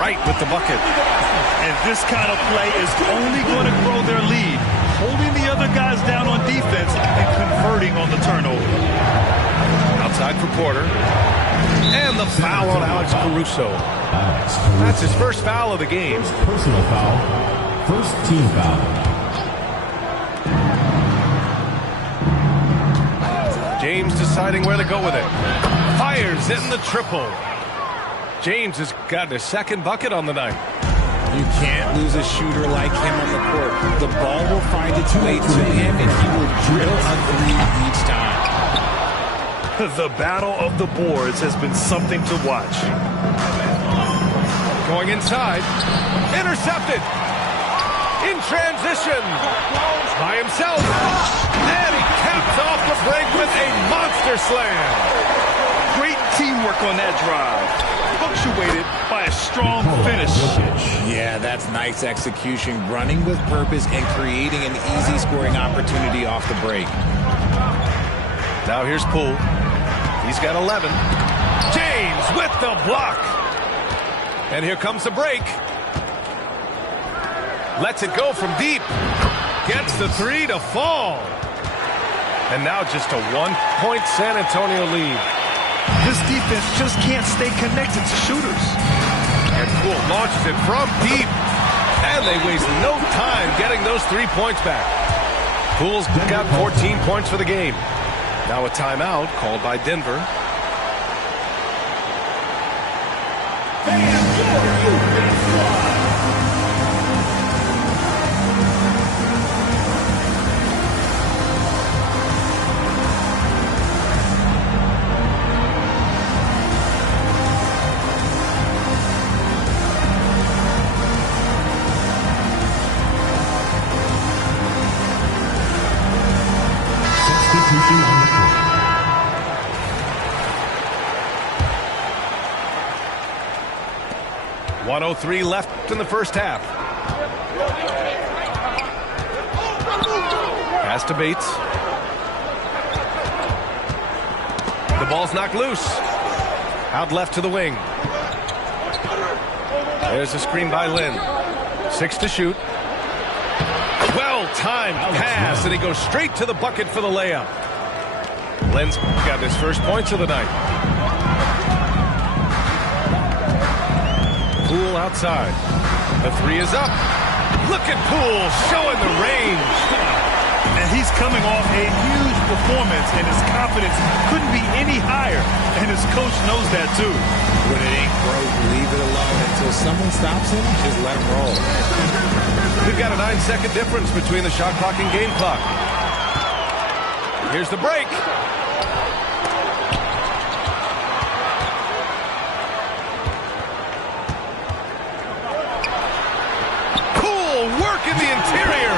Right with the bucket. And this kind of play is only going to grow their lead. Holding the other guys down on defense and converting on the turnover. Outside for Porter. And the foul on Alex Caruso. That's his first foul of the game. Personal foul. First team foul. James deciding where to go with it. Fires in the triple. James has gotten his second bucket on the night. You can't lose a shooter like him on the court. The ball will find its way to him, and he will drill a 3 each time. The battle of the boards has been something to watch. Going inside. Intercepted. In transition. By himself. And he caps off the break with a monster slam. Great teamwork on that drive. Punctuated by a strong finish. Yeah, that's nice execution. Running with purpose and creating an easy scoring opportunity off the break. Now here's Poole. He's got 11. James with the block. And here comes the break. Lets it go from deep. Gets the 3 to fall. And now just a 1-point San Antonio lead. This defense just can't stay connected to shooters. And Poole launches it from deep. And they waste no time getting those 3 points back. Poole's got 14 points for the game. Now a timeout called by Denver. Substitution on the court. 1:03 left in the first half. Pass to Bates. The ball's knocked loose. Out left to the wing. There's a screen by Lynn. 6 to shoot. Well-timed pass, and he goes straight to the bucket for the layup. Lynn's got his first points of the night. Poole outside. The 3 is up. Look at Poole showing the range. And he's coming off a huge performance, and his confidence couldn't be any higher. And his coach knows that, too. When it ain't broke, leave it alone. Until someone stops him, just let him roll. We've got a 9-second difference between the shot clock and game clock. Here's the break. Poole work in the interior.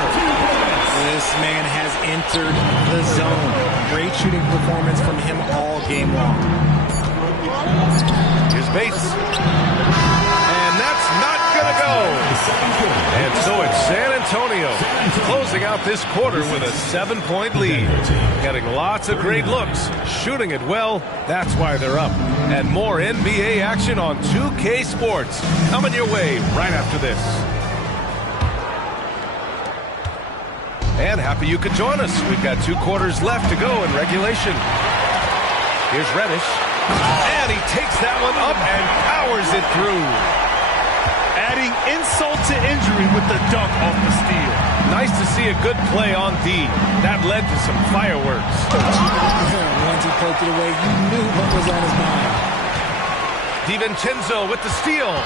This man has entered the zone. Great shooting performance from him all game long. Here's Bates. And that's not going to go. And so it's San Antonio closing out this quarter with a 7-point lead. Getting lots of great looks, shooting it well. That's why they're up. And more NBA action on 2K Sports coming your way right after this. And happy you could join us. We've got 2 quarters left to go in regulation. Here's Reddish. And he takes that one up and powers it through. Adding insult to injury with the dunk off the steal. Nice to see a good play on D. That led to some fireworks. Once he poked it away, you knew what was on his mind. DiVincenzo with the steal.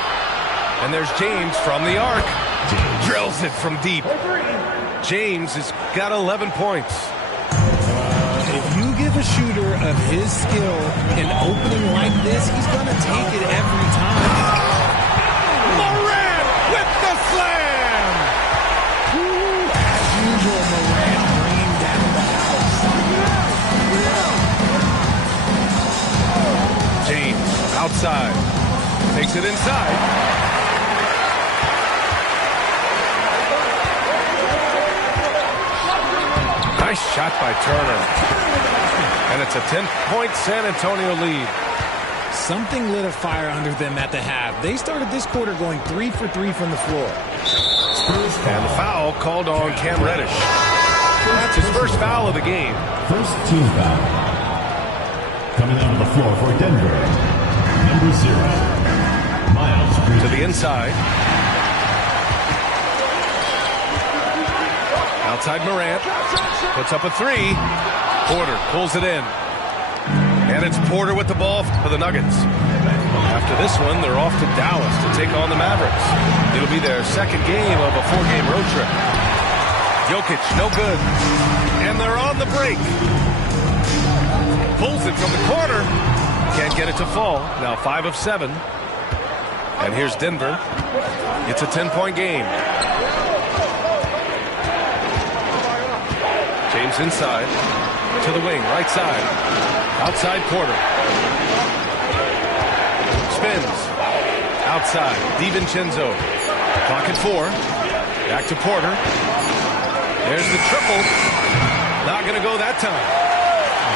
And there's James from the arc. Drills it from deep. James has got 11 points. If you give a shooter of his skill an opening like this, he's going to take it every time. Morant with the slam! Ooh, as usual, Morant bringing down the house. James outside. Takes it inside. Nice shot by Turner. And it's a 10-point San Antonio lead. Something lit a fire under them at the half. They started this quarter going 3 for 3 from the floor. And the foul called on Cam Reddish. That's his first foul of the game. First team foul. Coming onto the floor for Denver. Number 0. Miles Bridges. To the inside. Outside Morant. Puts up a 3. Porter pulls it in. And it's Porter with the ball for the Nuggets. After this one, they're off to Dallas to take on the Mavericks. It'll be their second game of a 4-game road trip. Jokic, no good. And they're on the break. Pulls it from the corner. Can't get it to fall. Now 5 of 7. And here's Denver. It's a 10-point game. James inside. To the wing, right side. Outside Porter. Spins. Outside. DiVincenzo. Clock at 4. Back to Porter. There's the triple. Not going to go that time.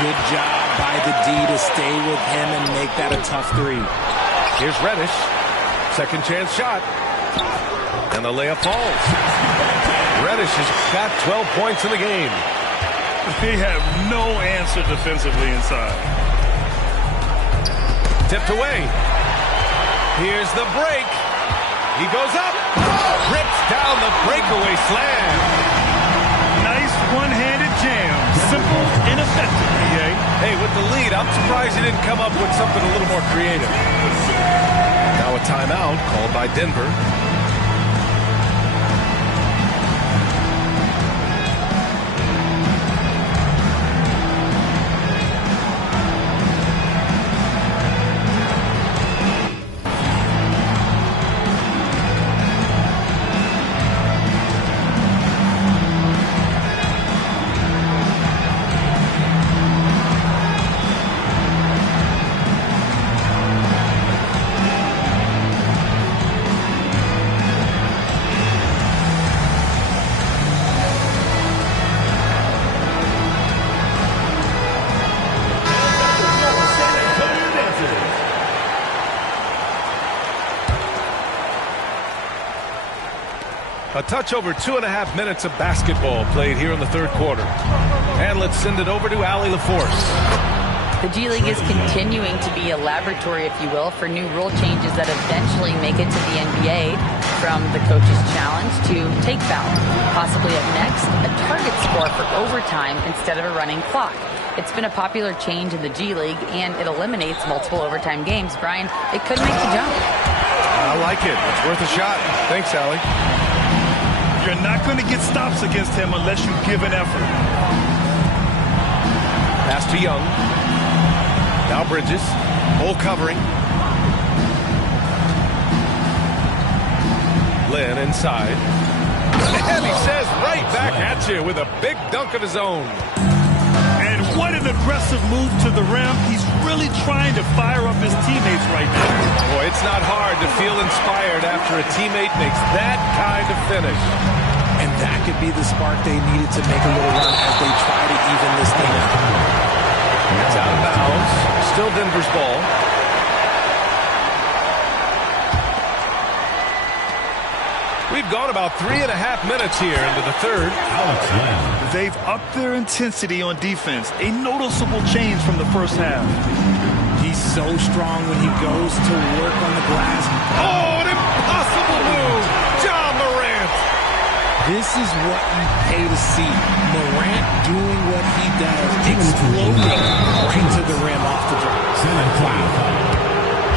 Good job by the D to stay with him and make that a tough 3. Here's Reddish. Second chance shot. And the layup falls. Reddish has got 12 points in the game. They have no answer defensively inside. Tipped away. Here's the break. He goes up. Rips down the breakaway slam. Nice one-handed jam. Simple and effective, PA. Hey, with the lead, I'm surprised he didn't come up with something a little more creative. Now a timeout called by Denver. A touch over 2.5 minutes of basketball played here in the third quarter. And let's send it over to Allie LaForce. The G League is continuing to be a laboratory, if you will, for new rule changes that eventually make it to the NBA, from the coach's challenge to take foul. Possibly up next, a target score for overtime instead of a running clock. It's been a popular change in the G League, and it eliminates multiple overtime games. Brian, it could make the jump. I like it. It's worth a shot. Thanks, Allie. You're not going to get stops against him unless you give an effort. Pass to Young. Now Bridges. Full covering. Lynn inside. And he says right back at you with a big dunk of his own. And What an aggressive move to the rim. He's really trying to fire up his teammates right now. Boy, it's not hard to feel inspired after a teammate makes that kind of finish. And that could be the spark they needed to make a little run as they try to even this thing out. It's out of bounds. Still Denver's ball. We've gone about 3.5 minutes here into the third. They've upped their intensity on defense. A noticeable change from the first half. He's so strong when he goes to work on the glass. Oh, an impossible move. John Morant. This is what you pay to see. Morant doing what he does, exploding right to the rim off the drop.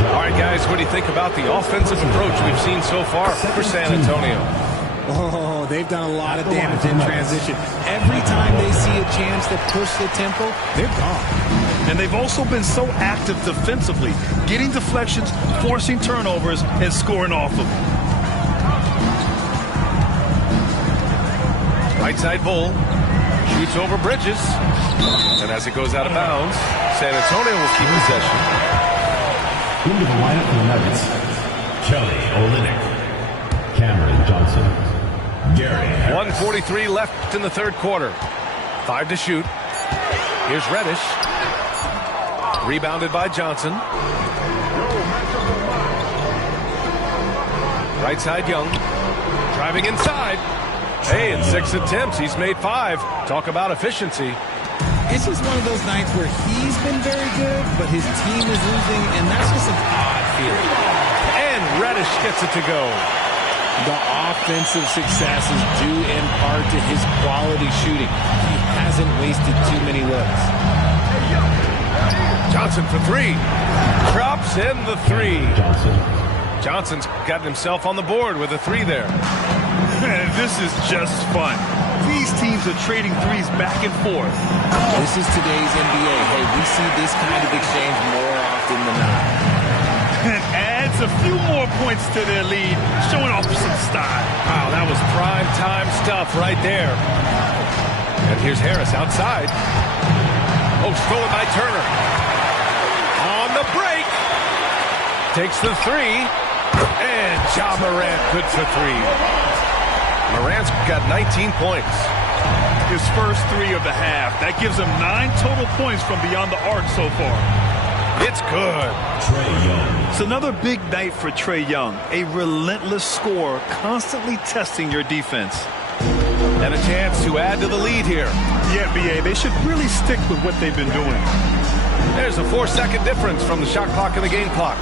All right, guys, what do you think about the offensive approach we've seen so far for San Antonio? Oh, they've done a lot of damage in transition. Every time they see a chance to push the tempo, they're gone. And they've also been so active defensively, getting deflections, forcing turnovers, and scoring off of them. Right side Bull shoots over Bridges. And as it goes out of bounds, San Antonio will keep possession. Into the lineup for the Nuggets, Kelly Olynyk, Cameron Johnson, Gary Harris. 1:43 left in the third quarter. 5 to shoot. Here's Reddish. Rebounded by Johnson. Right side Young. Driving inside. Hey, in 6 attempts, he's made 5. Talk about efficiency. It's just one of those nights where he's been very good, but his team is losing, and that's just an odd feeling. And Reddish gets it to go. The offensive success is due in part to his quality shooting. He hasn't wasted too many looks. Johnson for 3. Drops in the 3. Johnson's gotten himself on the board with a 3 there. Man, this is just fun. These teams are trading threes back and forth. This is today's NBA. Hey, we see this kind of exchange more often than not. And adds a few more points to their lead, showing off some style. Wow, that was prime time stuff right there. And here's Harris outside. Oh, stolen by Turner. On the break. Takes the 3. And Ja Morant good for 3. Morant's got 19 points. His first 3 of the half. That gives him 9 total points from beyond the arc so far. It's good. Trae Young. It's another big night for Trae Young. A relentless scorer, constantly testing your defense. And a chance to add to the lead here. The NBA, they should really stick with what they've been doing. There's a 4-second difference from the shot clock and the game clock.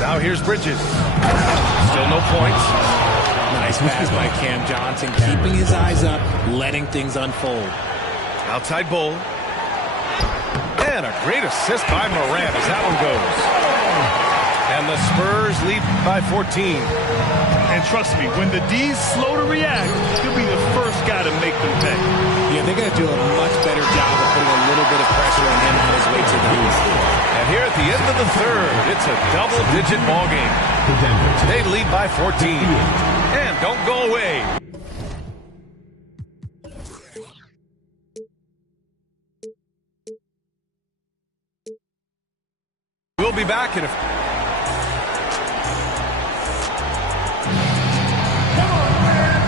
Now here's Bridges. Still no points. Nice pass by Cam Johnson, keeping his eyes up, letting things unfold. Outside Bull. And a great assist by Morant as that one goes. And the Spurs lead by 14. And trust me, when the D's slow to react, he'll be the first guy to make them pay. Yeah, they're going to do a much better job of putting a little bit of pressure on him on his way to the hoop. And here at the end of the third, it's a double-digit ball game. They lead by 14. And don't go away. We'll be back in a...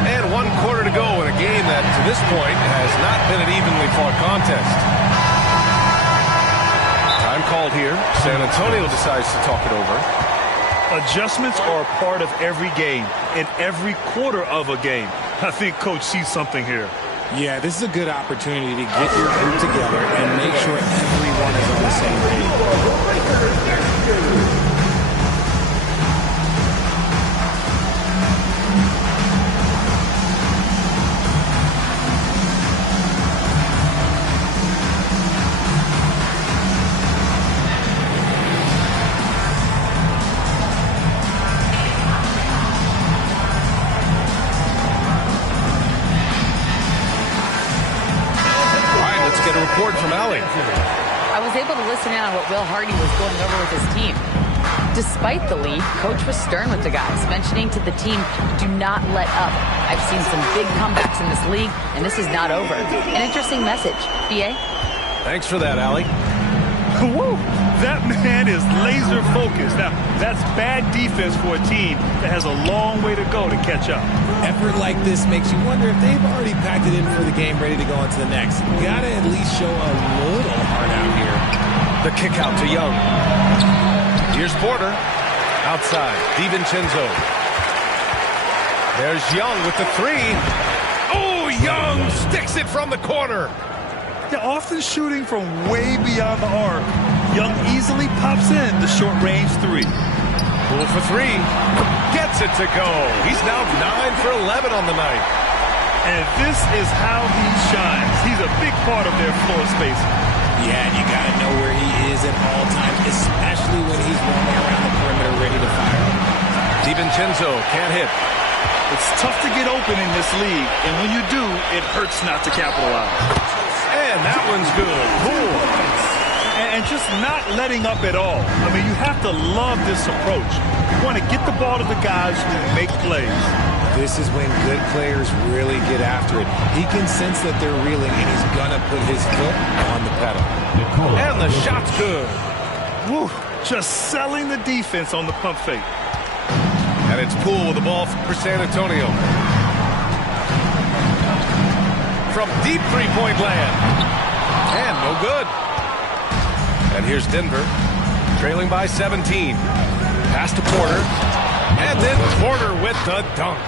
And 1 quarter to go in a game that, to this point, has not been an evenly fought contest. Time called here. San Antonio decides to talk it over. Adjustments are a part of every game, in every quarter of a game. I think Coach sees something here. Yeah, this is a good opportunity to get your group together and make sure everyone is on the same page. Report from Allie. I was able to listen in on what Will Hardy was going over with his team. Despite the lead, Coach was stern with the guys, mentioning to the team, do not let up. I've seen some big comebacks in this league, and this is not over. An interesting message. B.A.? Thanks for that, Allie. Woo! That man is laser focused. Now, that's bad defense for a team that has a long way to go to catch up. Effort like this makes you wonder if they've already packed it in for the game, ready to go on to the next. You gotta at least show a little heart out here. The kick out to Young. Here's Porter. Outside. DiVincenzo. There's Young with the three. Oh, Young sticks it from the corner. They're often shooting from way beyond the arc. Young easily pops in the short-range three. Poole for three. Gets it to go. He's now 9 for 11 on the night. And this is how he shines. He's a big part of their floor space. Yeah, and you got to know where he is at all times, especially when he's roaming around the perimeter ready to fire. DiVincenzo can't hit. It's tough to get open in this league, and when you do, it hurts not to capitalize. And that one's good. Poole. And just not letting up at all. I mean, you have to love this approach. You want to get the ball to the guys who make plays. This is when good players really get after it. He can sense that they're reeling, and he's going to put his foot on the pedal. And the shot's good. Woo, just selling the defense on the pump fake. And it's Poole with the ball for San Antonio. From deep three-point land. And no good. And here's Denver, trailing by 17. Pass to Porter. And then Porter with the dunk.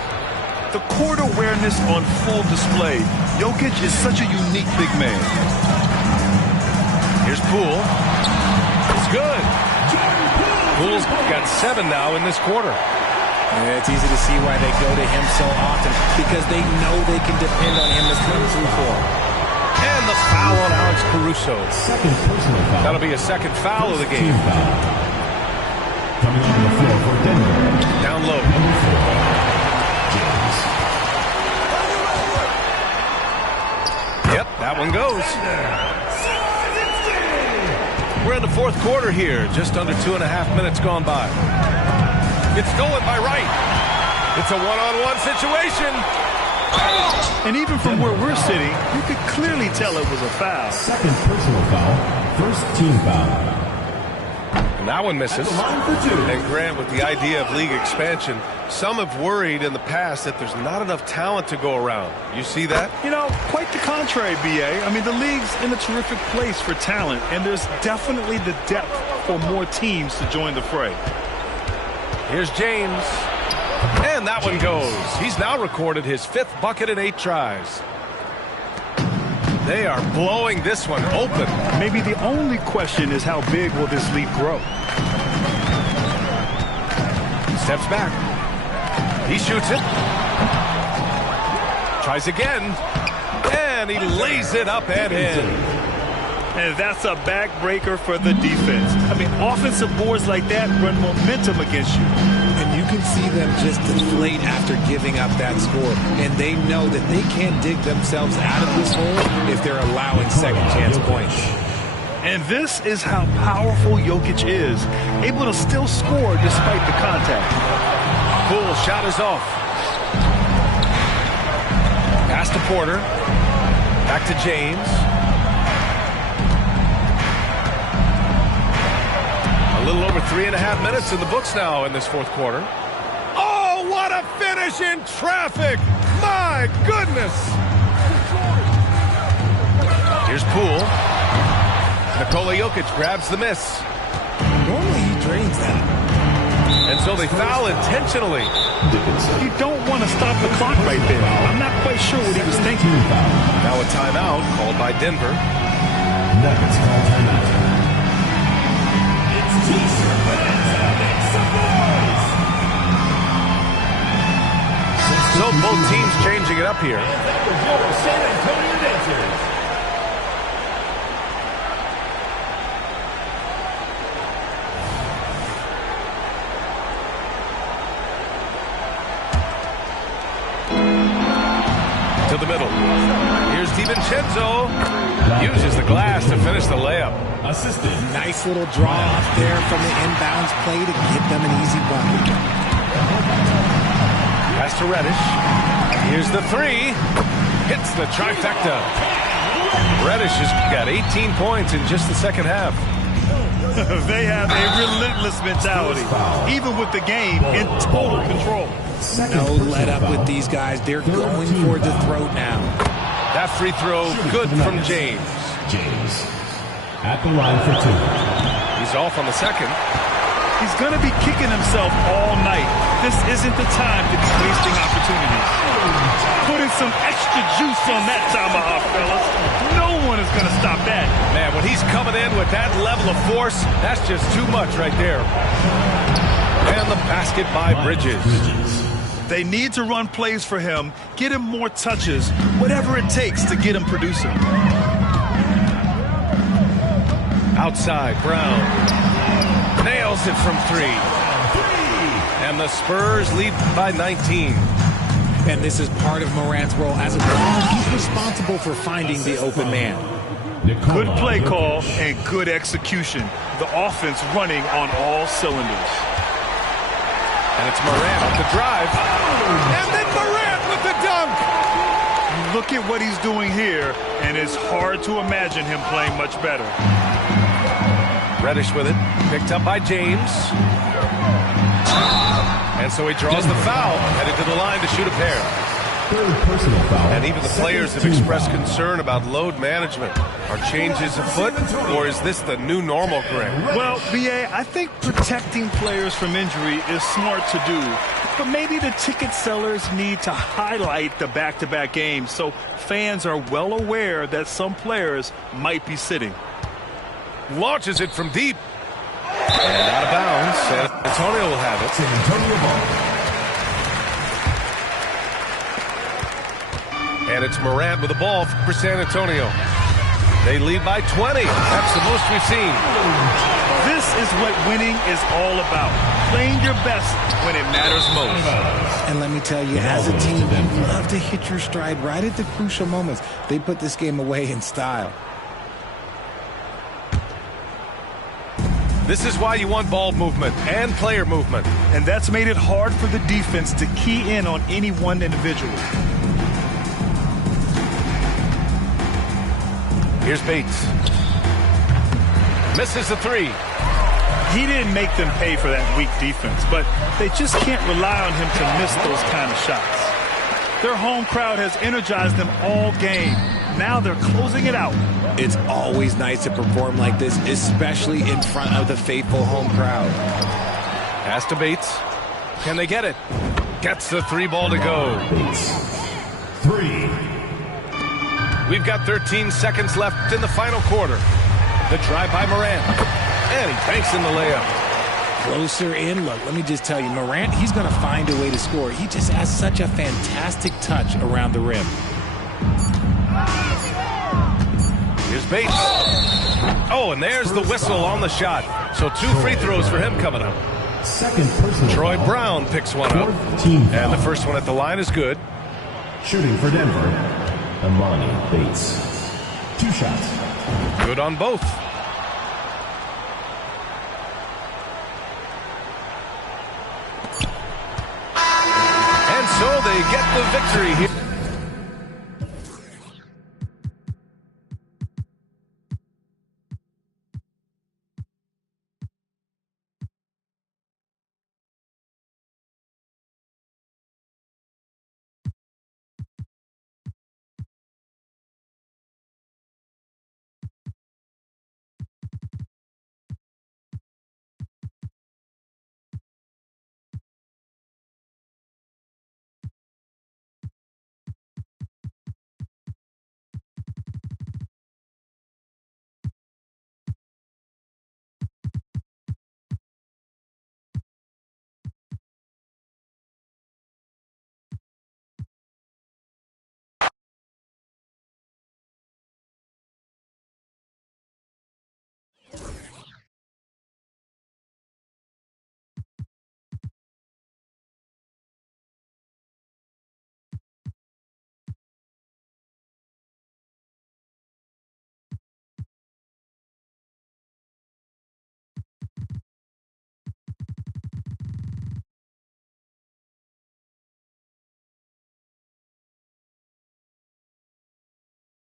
The court awareness on full display. Jokic is such a unique big man. Here's Poole. It's good. Poole's got 7 now in this quarter. Yeah, it's easy to see why they go to him so often, because they know they can depend on him to come through for them. And the foul on Alex Caruso. Second personal foul. That'll be a second foul of the game. Coming on the floor for Denver. Down low. Number 4, James. Yep, that one goes. We're in the fourth quarter here. Just under 2.5 minutes gone by. It's stolen by Wright. It's a one-on-one situation. And even from where we're sitting, you could clearly tell it was a foul. Second personal foul. First team foul. And that one misses. And Grant, with the idea of league expansion, some have worried in the past that there's not enough talent to go around. You see that? You know, quite the contrary, B.A. I mean, the league's in a terrific place for talent, and there's definitely the depth for more teams to join the fray. Here's James. And that one goes. He's now recorded his 5th bucket in 8 tries. They are blowing this one open. Maybe the only question is how big will this lead grow? Steps back. He shoots it. Tries again. And he lays it up and in. And that's a backbreaker for the defense. I mean, offensive boards like that run momentum against you. And you can see them just deflate after giving up that score. And they know that they can't dig themselves out of this hole if they're allowing second chance points. And this is how powerful Jokic is, able to still score despite the contact. Poole shot is off. Pass to Porter. Back to James. A little over 3.5 minutes in the books now in this fourth quarter. Oh, what a finish in traffic! My goodness! Here's Poole. Nikola Jokic grabs the miss. Normally he drains that. And so they foul intentionally. You don't want to stop the clock right there. I'm not quite sure what he was thinking. Now a timeout called by Denver. Nuggets call timeout. So both teams changing it up here. To the middle. Here's Here's DiVincenzo. Uses the glass to finish the layup. Assistant. Nice little draw off there from the inbounds play to get them an easy bucket. Pass to Reddish. Here's the three. Hits the trifecta. Reddish has got 18 points in just the second half. They have a relentless mentality, even with the game in total control. No let up with these guys. They're going for the throat now. That free throw, good from James. James at the line for two. He's off on the second. He's going to be kicking himself all night. This isn't the time to be wasting opportunities. Putting some extra juice on that tomahawk, fellas. No one is going to stop that. Man, when he's coming in with that level of force, that's just too much right there. And the basket by Bridges. They need to run plays for him, get him more touches, whatever it takes to get him producing. Outside, Brown. Nails it from three. And the Spurs lead by 19. And this is part of Morant's role as a guard. He's responsible for finding the open man. Good play call and good execution. The offense running on all cylinders. And it's Morant with the drive. And then Morant with the dunk. Look at what he's doing here, and it's hard to imagine him playing much better. Reddish with it. Picked up by James. And so he draws the foul. Headed to the line to shoot a pair. Third personal foul. And even the players have expressed concern about load management. Are changes afoot, or is this the new normal, Greg? Well, B.A., I think protecting players from injury is smart to do. But maybe the ticket sellers need to highlight the back-to-back games so fans are well aware that some players might be sitting. Launches it from deep. And out of bounds. San Antonio will have it. San Antonio ball. And it's Morant with the ball for San Antonio. They lead by 20. That's the most we've seen. This is what winning is all about. Playing your best when it matters most. And let me tell you, as a team, you love to hit your stride right at the crucial moments. They put this game away in style. This is why you want ball movement and player movement. And that's made it hard for the defense to key in on any one individual. Here's Bates. Misses the three. He didn't make them pay for that weak defense, but they just can't rely on him to miss those kind of shots. Their home crowd has energized them all game. Now they're closing it out. It's always nice to perform like this, especially in front of the faithful home crowd. Pass to Bates. Can they get it? Gets the three ball to go. Bates. Three. We've got 13 seconds left in the final quarter. The drive by Morant. And he banks in the layup. Closer in. Look, let me just tell you, Morant, he's going to find a way to score. He just has such a fantastic touch around the rim. Here's Bates. Oh, and there's the whistle on the shot. So 2 free throws for him coming up. Second personal Troy foul. Brown picks one up. Team And the foul. first one at the line is good. Shooting for Denver, Amani Bates. 2 shots. Good on both. And so they get the victory here.